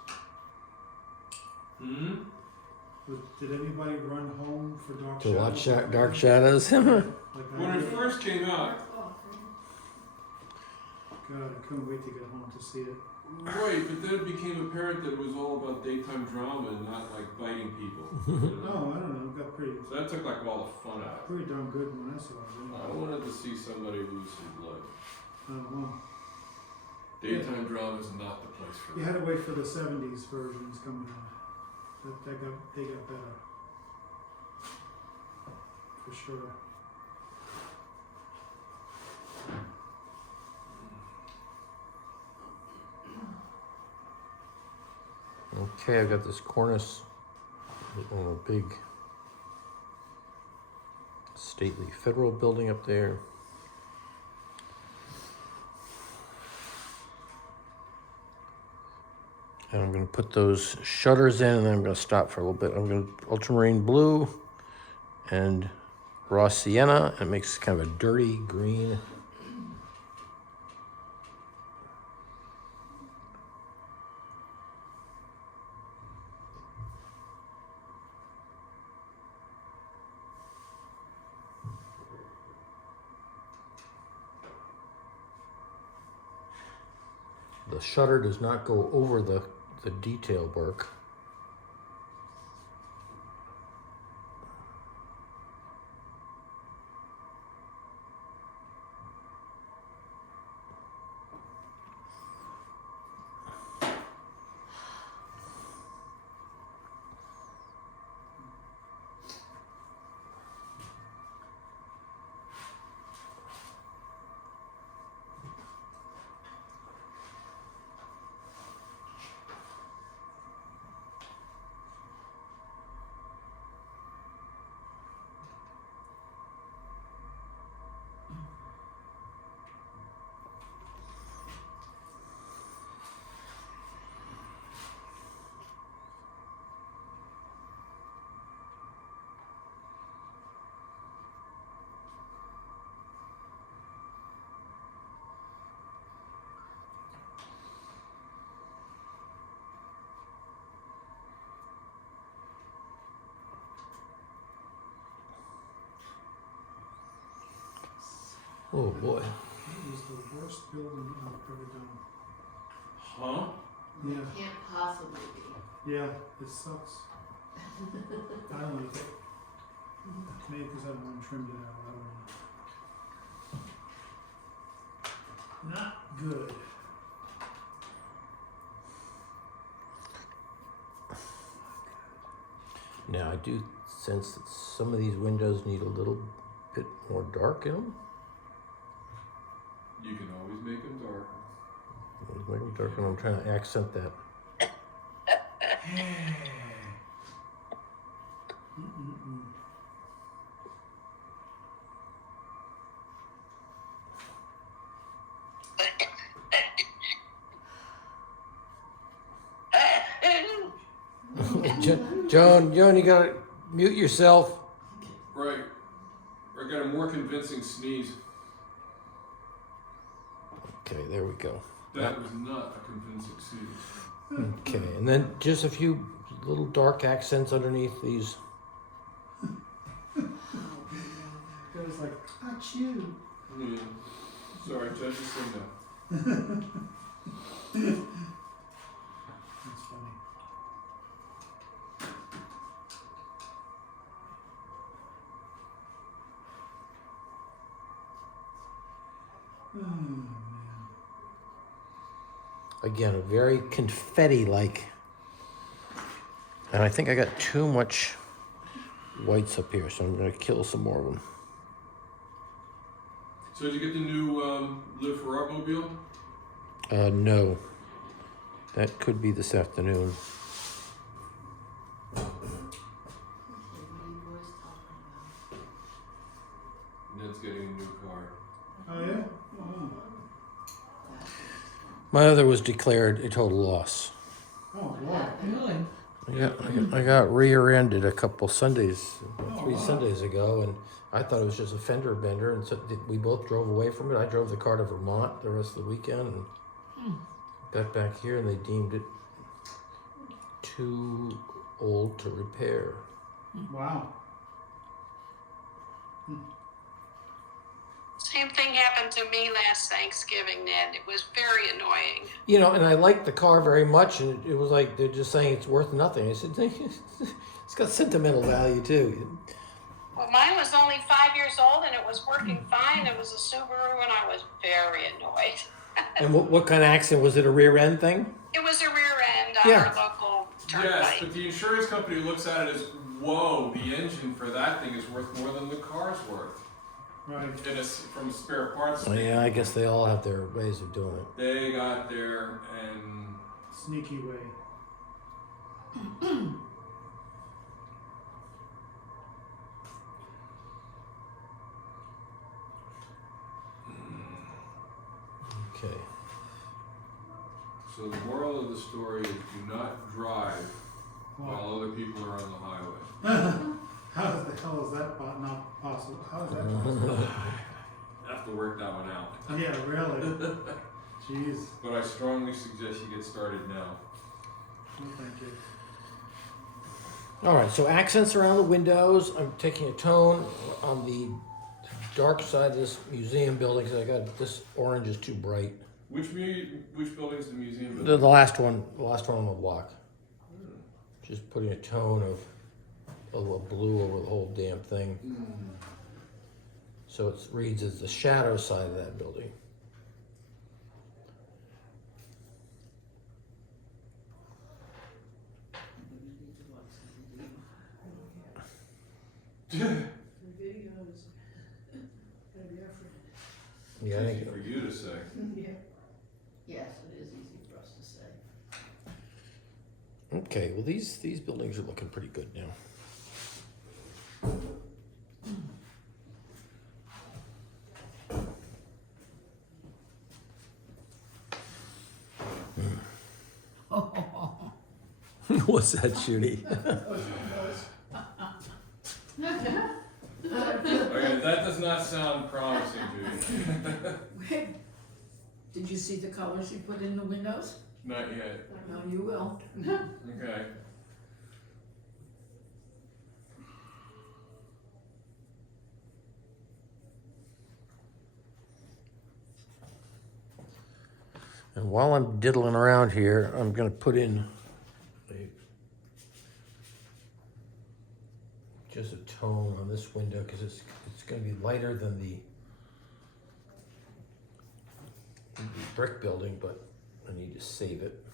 Did anybody run home for dark To shadows? watch dark shadows. Like I When it did? first came out, God, I couldn't wait to get home to see it. right, but then it became apparent that it was all about daytime drama and not like biting people. No, I don't know. It got pretty So that took like all the fun out. pretty darn good when I saw it. I wanted to see somebody lose some blood. I don't know. Daytime drama is not the place for You that. had to wait for the 70s versions coming out. They got better. For sure. Okay, I've got this cornice on a big stately federal building up there. And I'm going to put those shutters in, and then I'm going to stop for a little bit. I'm going to ultramarine blue and raw sienna. It makes kind of a dirty green. The shutter does not go over the detail work. Oh boy. It was the worst building I've ever done. Huh? Yeah. Can't possibly be. Yeah, it sucks. I don't like it. Maybe because I haven't trimmed it out. I don't know. Not good. Now I do sense that some of these windows need a little bit more dark in them. You can always make them darker. Maybe darker. I'm trying to accent that. Mm-mm-mm. Joan, you gotta mute yourself. Right. Or get a more convincing sneeze. Okay, there we go. That was not a convincing sneeze. Okay, and then just a few little dark accents underneath these. It was like, achoo. Yeah. Sorry, judges say no. That's funny. Oh, man. Again, a very confetti-like. And I think I got too much whites up here, so I'm gonna kill some more of them. So did you get the new Live for Art mobile? No. That could be this afternoon. Okay, what are you boys talking about? Ned's getting a new car. Oh, yeah? Oh, My other was declared a total loss. oh boy. Really? I got rear-ended a couple Sundays, Oh, 3 wow. Sundays ago, and I thought it was just a fender bender, and so we both drove away from it. I drove the car to Vermont the rest of the weekend, and got back here, and they deemed it too old to repair. Wow. Same thing happened to me last Thanksgiving, Ned. It was very annoying. You know, and I liked the car very much, and it was like they're just saying it's worth nothing. I said, it's got sentimental value too. Well, mine was only 5 years old and it was working fine. It was a Subaru and I was very annoyed. And what kind of accident was it? A rear end thing? It was a rear end on Yeah. our local Yes, turnpike. but the insurance company looks at it as, whoa, the engine for that thing is worth more than the car's worth. Right. From a spare parts. Yeah, I guess they all have their ways of doing it. They got there and Sneaky way. Okay. so the moral of the story is do not drive Wow. while other people are on the highway. How the hell is that not possible? How is that possible? I have to work that one out. Yeah, really. Jeez. But I strongly suggest you get started now. No, thank you. All right, so accents around the windows. I'm taking a tone on the dark side of this museum building because I got this orange is too bright. Which building is the museum The building? last one on the block. Just putting a tone of a blue over the whole damn thing. So it reads as the shadow side of that building. Yeah, I Easy think, for you to say. Yes, it is easy for us to say. okay, well these buildings are looking pretty good now. What's that, Judy? Okay, that does not sound promising, Judy. Did you see the colors you put in the windows? Not yet. No, you will. Okay. And while I'm diddling around here, I'm gonna put in just a tone on this window because it's gonna be lighter than the brick building, but I need to save it.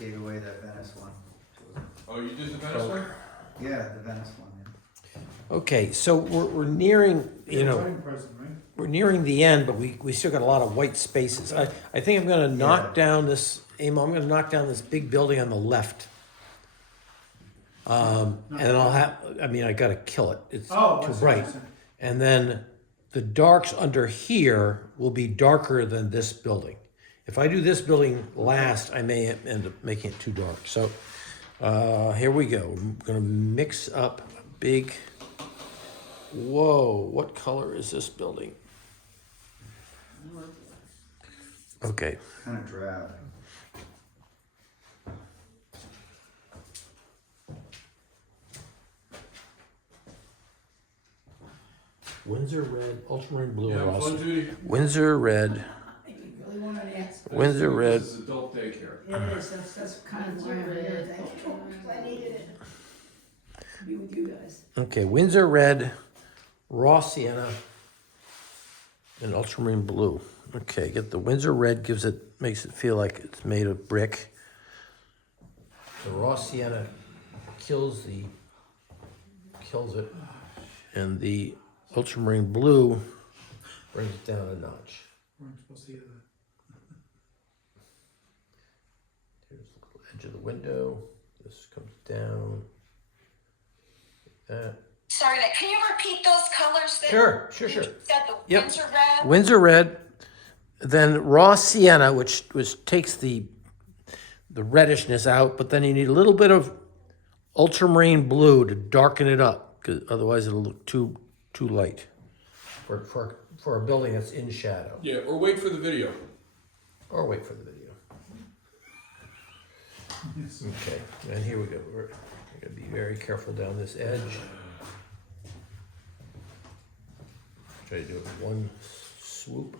gave away the Venice one. Oh, you did the Venice one? Yeah, the Venice one, yeah. Okay, so we're nearing, you know, Wedding present, right? we're nearing the end, but we still got a lot of white spaces. I think I'm gonna knock down this, Amo, I'm gonna knock down this big building on the left. And I'll have, I mean, I gotta kill it. It's Oh, too I see what bright. you're saying. And then the darks under here will be darker than this building. If I do this building last, I may end up making it too dark. So here we go. I'm gonna mix up a big, whoa, what color is this building? Okay, Kind of drab. Windsor red, ultramarine blue, You are having fun, awesome. Judy? Windsor red, You really want an answer? Windsor red. This is adult daycare. It is, that's kind of why I'm here, thank you. I needed it. Be with you guys. Okay, Windsor red, raw sienna, and ultramarine blue. Okay, get the Windsor red makes it feel like it's made of brick. The raw sienna kills it, and the ultramarine blue brings it down a notch. We're supposed to hear that. Here's the little edge of the window. This comes down. Like that. Sorry, Nick, can you repeat those colors that Sure. you said? The Yep. Windsor red? Windsor red, then raw sienna, which takes the reddishness out, but then you need a little bit of ultramarine blue to darken it up, because otherwise it'll look too light for a building that's in shadow. Yeah, or wait for the video. Or wait for the video. Yes. Okay, and here we go. We're gonna be very careful down this edge. Try to do it in one swoop.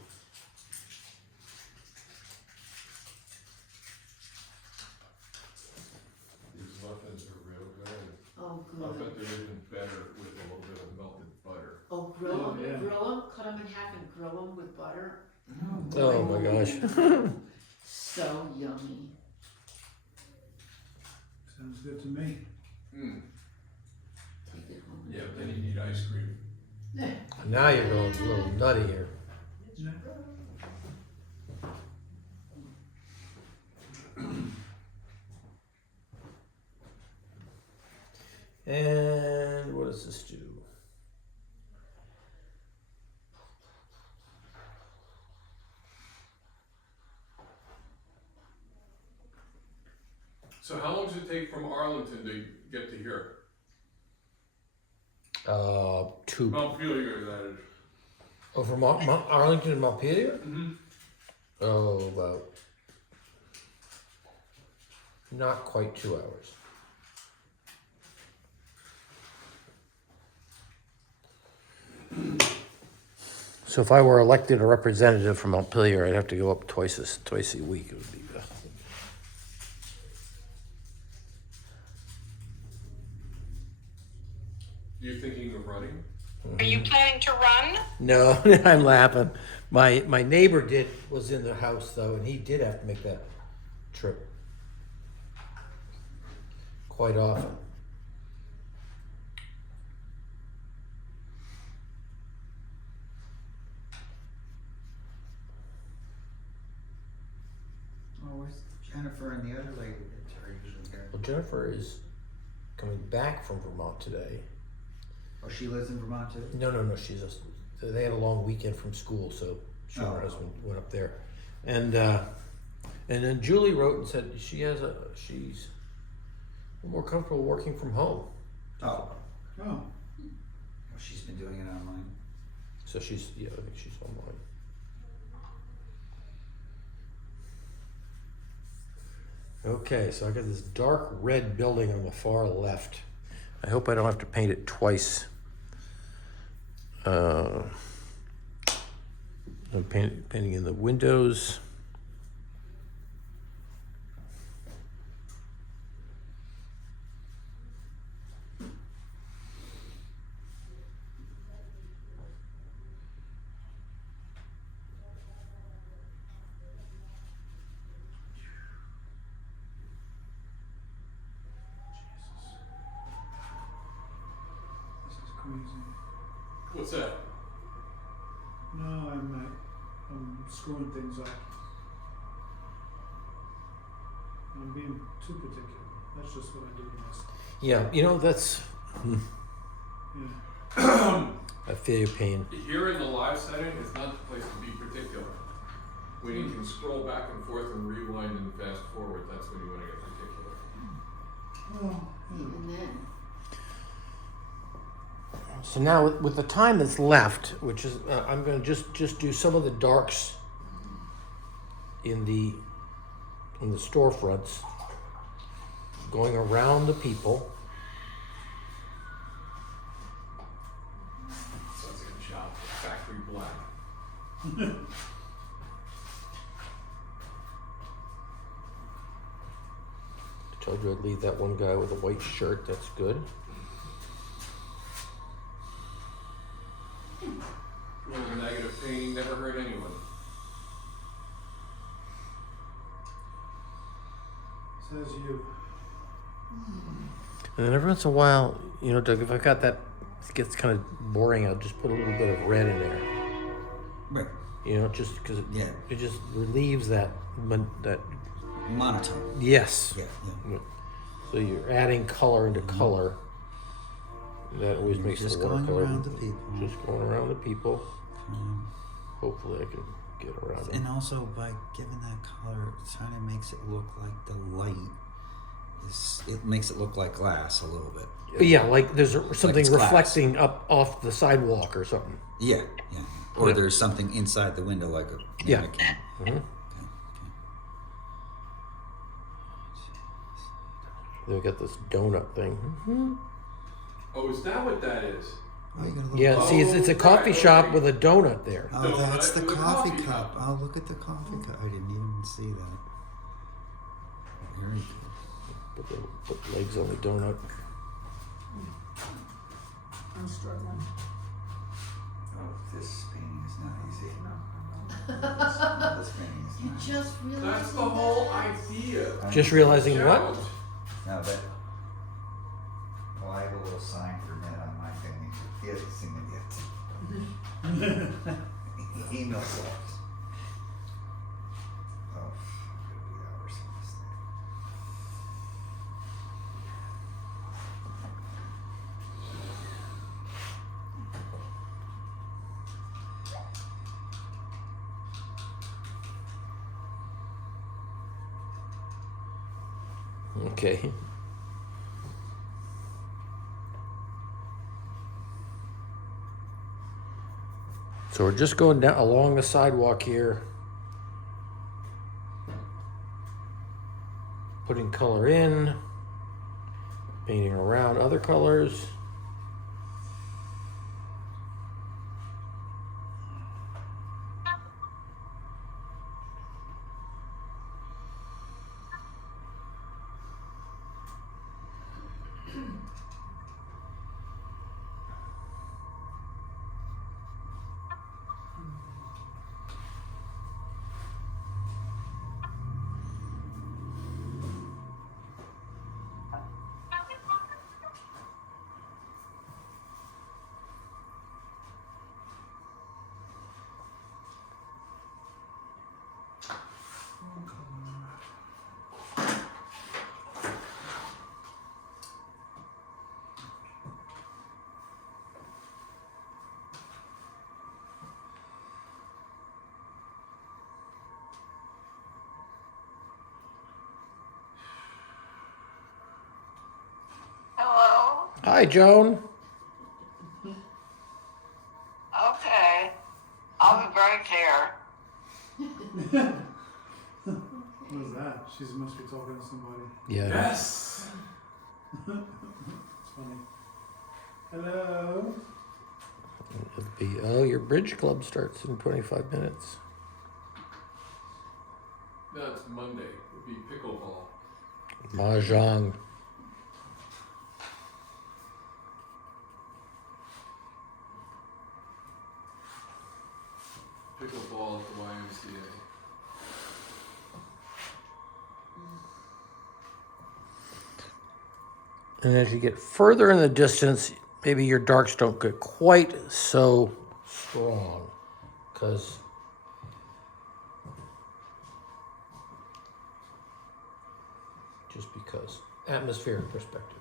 These muffins are real good. Oh, I good. bet they're even better with a little bit of melted butter. Oh, grill them, Oh, yeah. grill them, cut them in half and grill them with butter. Oh my gosh. So yummy. Sounds good to me. Mm. Take it home. Yeah, but then you need ice cream. Now you're going a little nutty here. Yeah. And what does this do? So how long does it take from Arlington to get to here? Two. Montpelier, that is. Oh, from Arlington to Montpelier? Mm-hmm. Oh, about not quite 2 hours. So if I were elected a representative from Montpelier, I'd have to go up twice a week. It would be. You're thinking of running? Are you planning to run? No, I'm laughing. My neighbor was in the house though, and he did have to make that trip quite often. Oh, where's Jennifer and the other lady that are usually there? Well, Jennifer is coming back from Vermont today. Oh, she lives in Vermont too? No, they had a long weekend from school, so she and her Oh. husband went up there. And then Julie wrote and said she's more comfortable working from home. Oh, Oh, well, she's been doing it online. So I think she's online. Okay, so I got this dark red building on the far left. I hope I don't have to paint it twice. I'm painting in the windows. squeezing. What's that? No, I'm screwing things up. I'm being too particular. That's just what I do best. Yeah, you know, that's, Yeah. I feel your pain. Here in the live setting, it's not the place to be particular. When you can scroll back and forth and rewind and fast forward, that's when you want to get particular. Oh, yeah. Even then, So now with the time that's left, which is, I'm gonna just do some of the darks in the storefronts, going around the people. Sounds like a job. Factory black. I told you I'd leave that one guy with a white shirt, that's good. Well, negative painting never hurt anyone. Says you. And then every once in a while, you know, Doug, if I've got that, it gets kind of boring, I'll just put a little bit of red in there. Right. You know, just because Yeah. it just relieves that, that, Monotone. yes. Yeah, yeah. So you're adding color into color. That always makes Just the going watercolor. around the people. Just going around the people. Um, Hopefully I can get around And them. also by giving that color, it kind of makes it look like the light is. It makes it look like glass a little bit. Yeah, like there's something it's glass. reflecting up off the sidewalk or something. Yeah, yeah. Or Yeah. there's something inside the window like a Yeah. mannequin. Mhm. Okay, okay. Then we got this donut thing. Oh, is that what that is? Oh, you got a little Yeah, see, it's a coffee right, shop okay. with a donut there. Oh, Donut that's the with a coffee coffee cup. cup. Oh, look at the coffee cup. I didn't even see that. Very cool. Put legs on the donut. I'm struggling. Oh, this painting is not easy. This painting is you not easy. just realized That's the whole idea. Just realizing what? Challenge. Now that, well, I have a little sign for Ned on my painting. He hasn't seen it yet. He knows that. Oh, I'm gonna be hours on this thing. Okay. So we're just going down along the sidewalk here. Putting color in. Painting around other colors. Hello? Hi, Joan. Okay. I'll be right there. What's that? She must be talking to somebody. Yeah. Yes. It's funny. Hello? It'll be, oh, your bridge club starts in 25 minutes. No, it's Monday. It'd be pickleball. Mahjong. Pickleball at the YMCA. And as you get further in the distance, maybe your darks don't get quite so strong, because just because atmospheric perspective.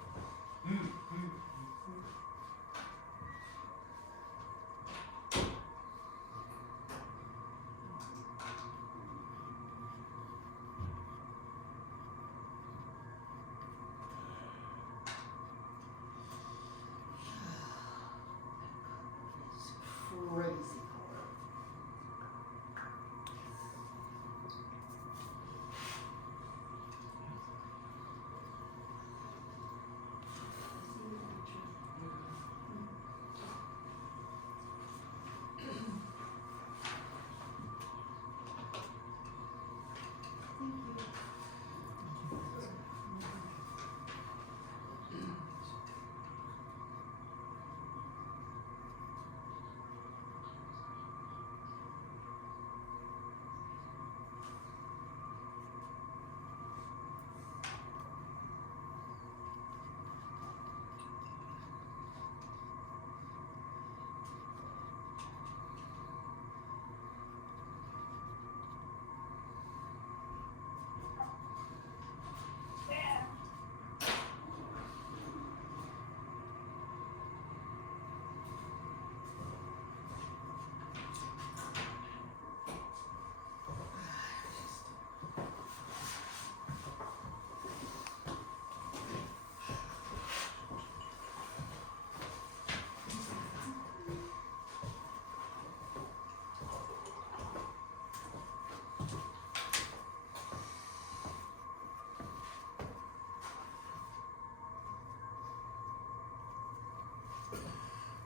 Crazy color.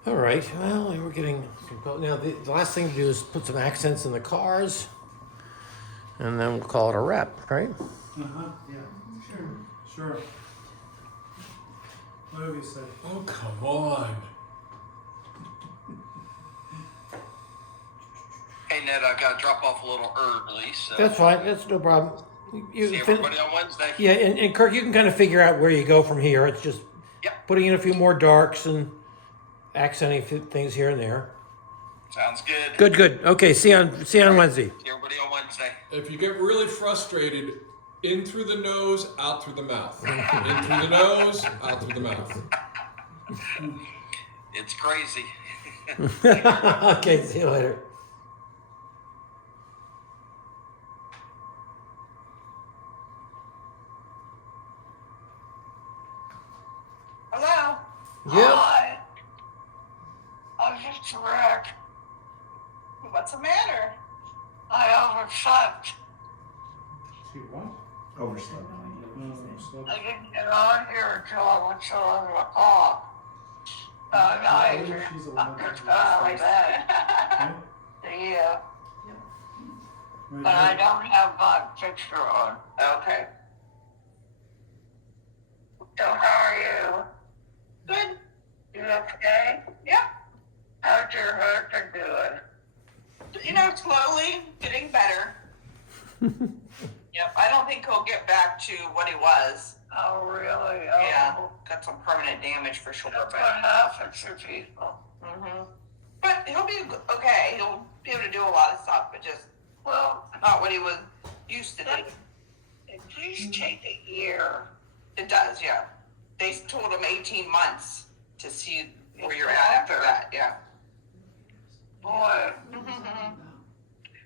All right, well, we're getting, now the last thing to do is put some accents in the cars, and then we'll call it a wrap, right? Uh-huh, yeah, sure. Whatever you say. Oh, come on. Hey Ned, I gotta drop off a little early, so. That's fine, that's no problem. You See fin- everybody on Wednesday. Yeah, and Kirk, you can kind of figure out where you go from here. It's just Yep. putting in a few more darks and accenting things here and there. Sounds good. Good. Okay, see you on Wednesday. See everybody on Wednesday. If you get really frustrated, in through the nose, out through the mouth. In through the nose, out through the mouth. It's crazy. Okay, see you later. Hello? Yep. Hi. I'm just wrecked. What's the matter? I overslept. See what? Overslept. Oh, I didn't get on here until almost 11 o'clock. I She's 11. just got out of bed. Yeah, Right but I there. don't have my fixture on. Okay. So how are you? Good. You okay? Yeah. How's your husband doing? You know, slowly getting better. Yep, I don't think he'll get back to what he was. Oh, really? Yeah, got some permanent damage for sure. That's what happens to people. But he'll be okay. He'll be able to do a lot of stuff, but just Well, not what he was used to doing. it please take a year. It does, yeah. They told him 18 months to see where you're at after that, yeah. Boy,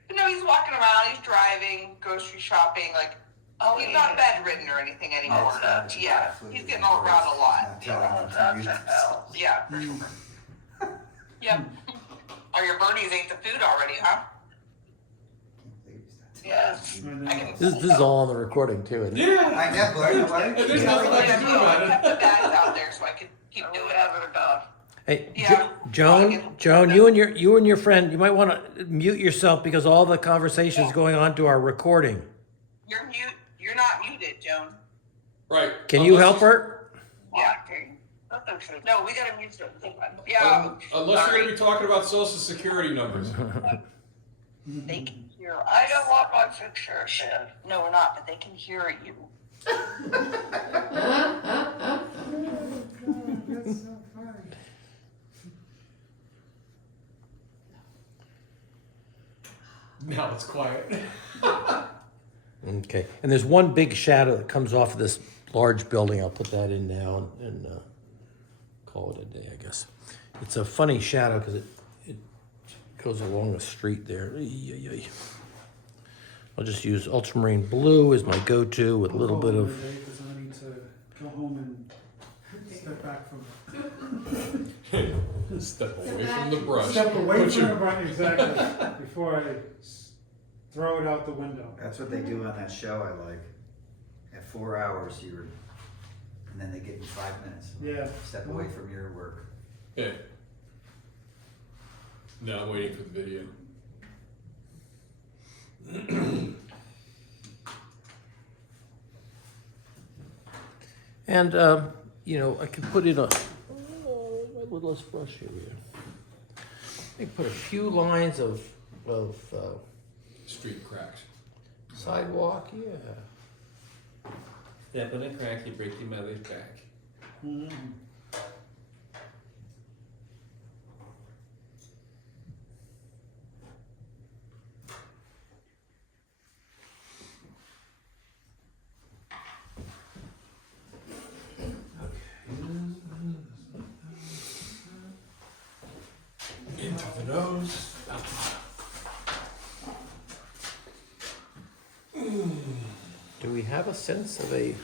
But no, he's walking around, he's driving, grocery shopping, like, oh, he's yeah. not bedridden or anything anymore. That's Yeah, he's getting all around a lot. Oh, that's a hell. Yeah, for sure. Yep. Or your birdies ate the food already, huh? Yes. I know. I can. This is all on the recording too, isn't it? Yeah. I know, but I know what And there's nothing I can do about I kept it. the bags out there so I could keep So doing we it. have it done. Hey, Yeah. Joan, you and your friend, you might want to mute yourself because all the conversation is going on to our recording. You're mute. You're not muted, Joan. Right. Can you Unless help her? Yeah. No, we gotta mute her. Yeah. Unless you're going to be talking about social security numbers. They can hear us. I don't want my picture said. No, we're not, but they can hear you. That's so funny. Now it's quiet. Okay, and there's one big shadow that comes off of this large building. I'll put that in now and call it a day, I guess. It's a funny shadow because it goes along the street there. I'll just use ultramarine blue as my go-to with a little bit of... Because I need to go home and step back from Step away from the brush. Step away Put from your- the brush, exactly, before I throw it out the window. That's what they do on that show I like. At 4 hours, and then they give you 5 minutes. Yeah. Step away from your work. Yeah. No, I'm waiting for the video. And, you know, I can put in a littlest brush here. I can put a few lines of Street cracks. sidewalk, yeah. Step in a crack, you break your mother's back. Mhm. Into the nose. Do we have a sense of a...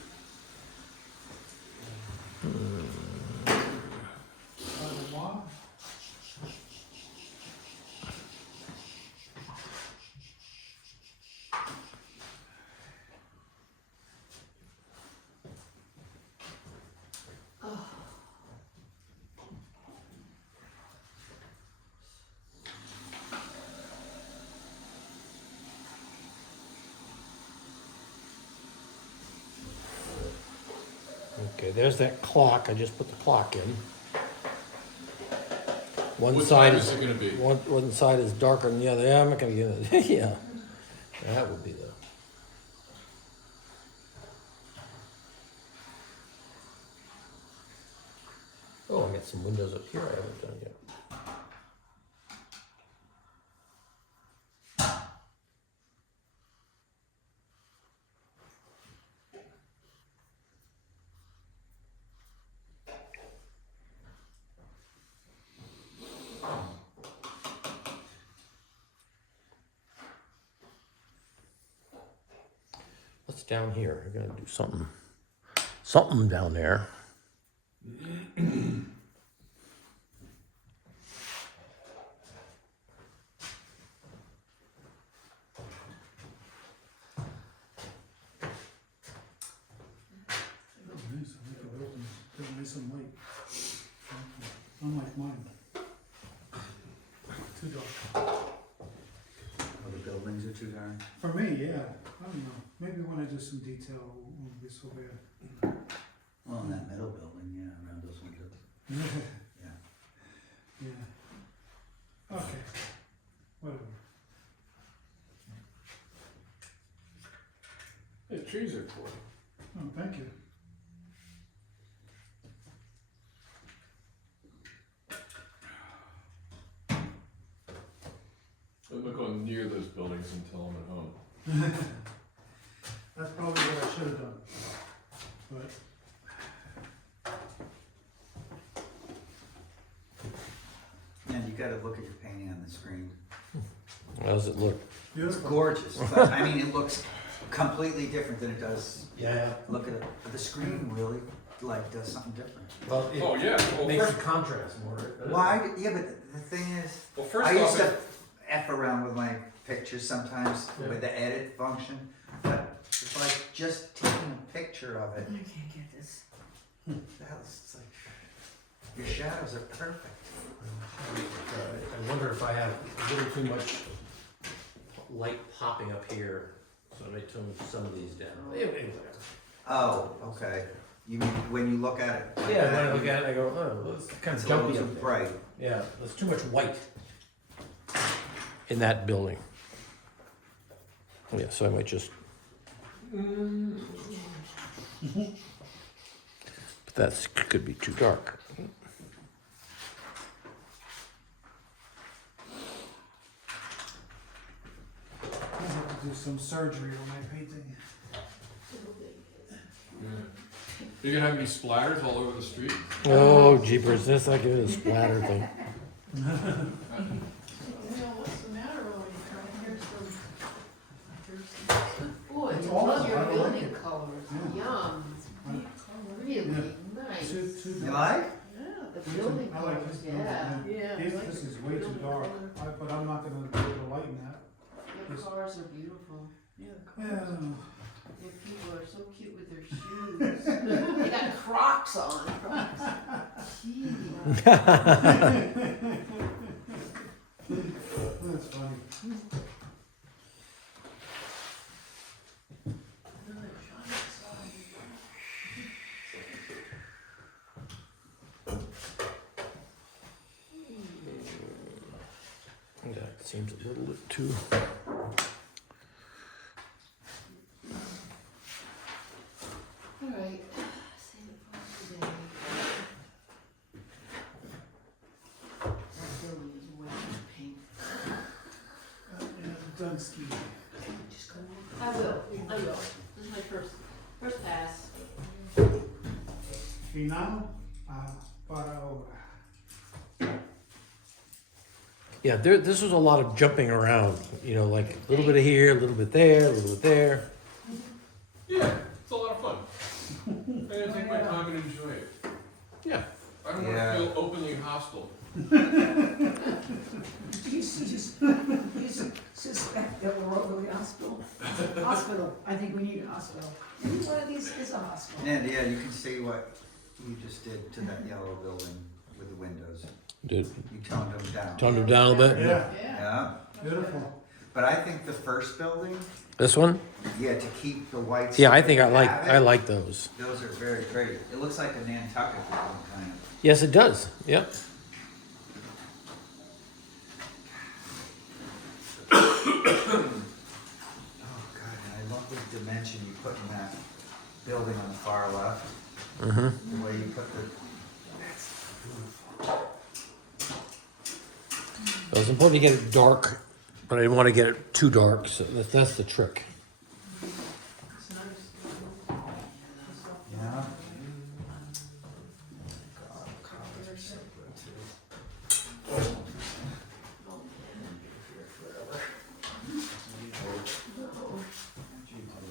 Okay, there's that clock. I just put the clock in. One What side time is is it gonna be? one side is darker than the other. Yeah, I'm not gonna get it. Yeah, that would be the. Oh, I got some windows up here I haven't done yet. What's down here? I gotta do something down there. Nice, I like it open, feel nice and light. Unlike mine. Too dark. Oh, the buildings are too dark. For me, yeah, I don't know, maybe when I do some detail, it won't be so bad. Well, in that middle building, yeah, around those windows. Yeah. Yeah. Okay, whatever. The trees are cool. Oh, thank you. I'm not going near those buildings until I'm at home. That's probably what I should have done, but. And you gotta look at your painting on the screen. How does it look? It's Beautiful. gorgeous. But, I mean, it looks completely different than it does. Yeah. Look at it. But the screen really does something different. Well, it Oh yeah. Well, makes first, the contrast more. Why? Yeah, but the thing is, well, first I used off, to F around with my pictures sometimes Yeah. with the edit function, but it's like just taking a picture of it. I can't get this. It's like your shadows are perfect. I wonder if I have a little too much light popping up here, so I may tone some of these down. Anyway. Oh, okay. You mean when you look at it? Like Yeah, when that, I look at it, I go, oh, it's kind it's of a little jumpy too up there. bright. Yeah, there's too much white in that building. Yeah, so I might just. But that's could be too dark. do some surgery on my painting. Yeah. You're gonna have any splatters all over the street? Oh, jeepers, that's like a splatter thing. What's the matter over here? Boy, It's you love awesome. your I like building it. colors. Yeah. Yum. Really nice. Too You dark. like? Yeah, the building I like colors, this building, yeah. yeah. Yeah. This is way too dark, but I'm not gonna be able to lighten that. Your cars are beautiful. Yeah, the Yeah. Your people are so cute with their shoes. They got Crocs on. Crocs. Gee. That's funny. That seems a little bit too. All right. Save it for today. That building is way too pink. Yeah, done skiing. Just go on. I will. This is my first pass. Final, para obra. Yeah, this was a lot of jumping around, you know, like a little bit of here, a little bit there, a little bit there. Yeah, it's a lot of fun. I'm gonna take my time and enjoy it. Yeah. I don't Yeah. want to feel openly hostile. You suspect that we're overly hospital? Hospital, I think we need a hospital. Any one of these is a hospital. And yeah, you can see what you just did to that yellow building with the windows. Did You toned them down. tone them down a little bit? Yeah, Yeah, beautiful. but I think the first building, This one? yeah, to keep the whites. Yeah, I think I like have it, I like those. Those are very pretty. It looks like a Nantucket building, kind of. Yes, it does. Yep. Oh god, and I love the dimension you put in that building on the far left. Mm-hmm. The way you put the. That's beautiful. It was important to get it dark, but I didn't want to get it too dark, so that's the trick. Yeah.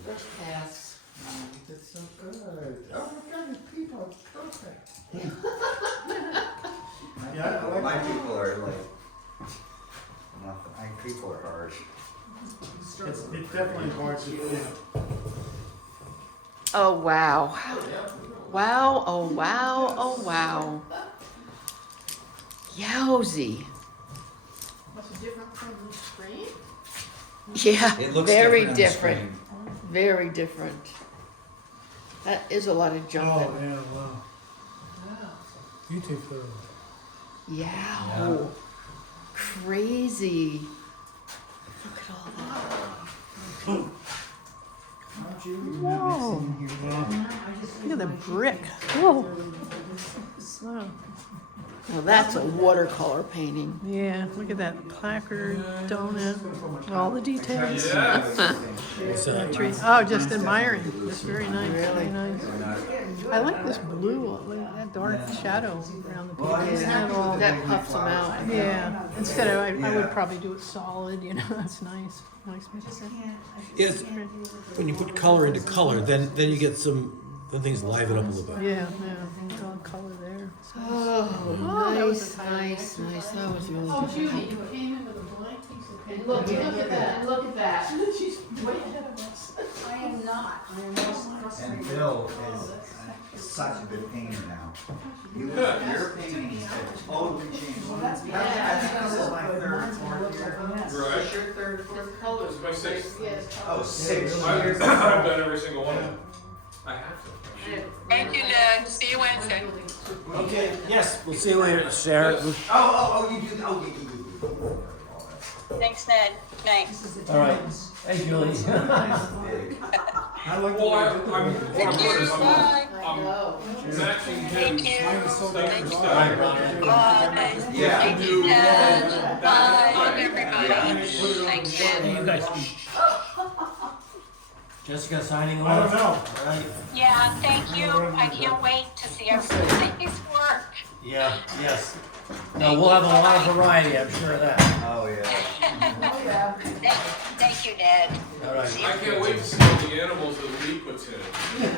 First pass. It's so good. Oh my god, people are perfect. Yeah, I like My it. people are like nothing. My people are harsh. It's definitely hard to do. Oh, wow. Wow, oh, wow, oh, wow. Yowzy. What's different from the screen? Yeah, It looks very different on the different. screen. Very different. That is a lot of Oh, jumping. yeah, wow. YouTube photo. Yeah. Crazy. Look at all that. Whoa. Look at the brick. Whoa. Wow. Well, that's a watercolor painting. Yeah, look at that placard, donut, all the details. What's that? Trees. Oh, just admiring. It's very nice. Very Really? nice. I like this blue, like that dark shadow around the Well, pages. yeah. That all. That puffs them out. Yeah. Instead of, I Yeah. would probably do it solid. You know, that's nice. Nice mix. Yes. When you put color into color, then you get then things liven up a little bit. Yeah, yeah. All color there. Oh, that was nice, a title. nice, nice. That was really Oh, difficult. Judy, you came in with a blank piece of paper. Look at that, look at that. She's way ahead of us. I am not, I am most And frustrated. Bill is such a good painter now. Your paintings have totally changed. I think this is my third, fourth year. Right. Is your third, fourth? The colors. It's my sixth. Yes. Oh, 6 I've years. done every single one of them. I have to. Thank you, Ned. See you Wednesday. Okay. Yes. We'll see you later, Sarah. Oh, you do. Oh, you. Thanks, Ned. Night. All right. Hey, Julie. Big. I like the Well, way I'm Thank you. Bye. I know. matching Thank him. you. Mine is so Thank dark. you. Bye. Yeah. Thank you, Ned. Bye, everybody. Yeah. Thanks, Ned. You guys. Jessica signing I don't off. know. All right. Yeah, thank you. I can't wait to see everybody's work. Yeah, yes. No, we'll have a lot of variety, I'm sure of that. Oh, yeah. Oh, yeah. Thank you, Ned. All right. I can't wait to see all the animals that we put in.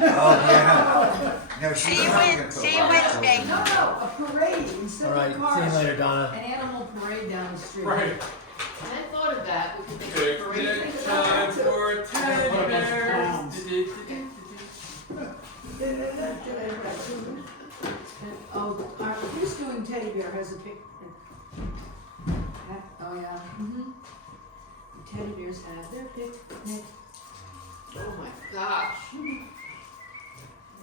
Oh, yeah. No, she's not gonna put See you one. Wednesday. No, a parade instead All of right, see you cars. later, Donna. An animal parade down the street. Right. And I thought of that, we could make a parade. Picnic time for teddy What a bunch of bears. clowns. Oh, who's doing teddy bear has a pic. Oh, yeah. The teddy bears have their picnic. Oh my gosh.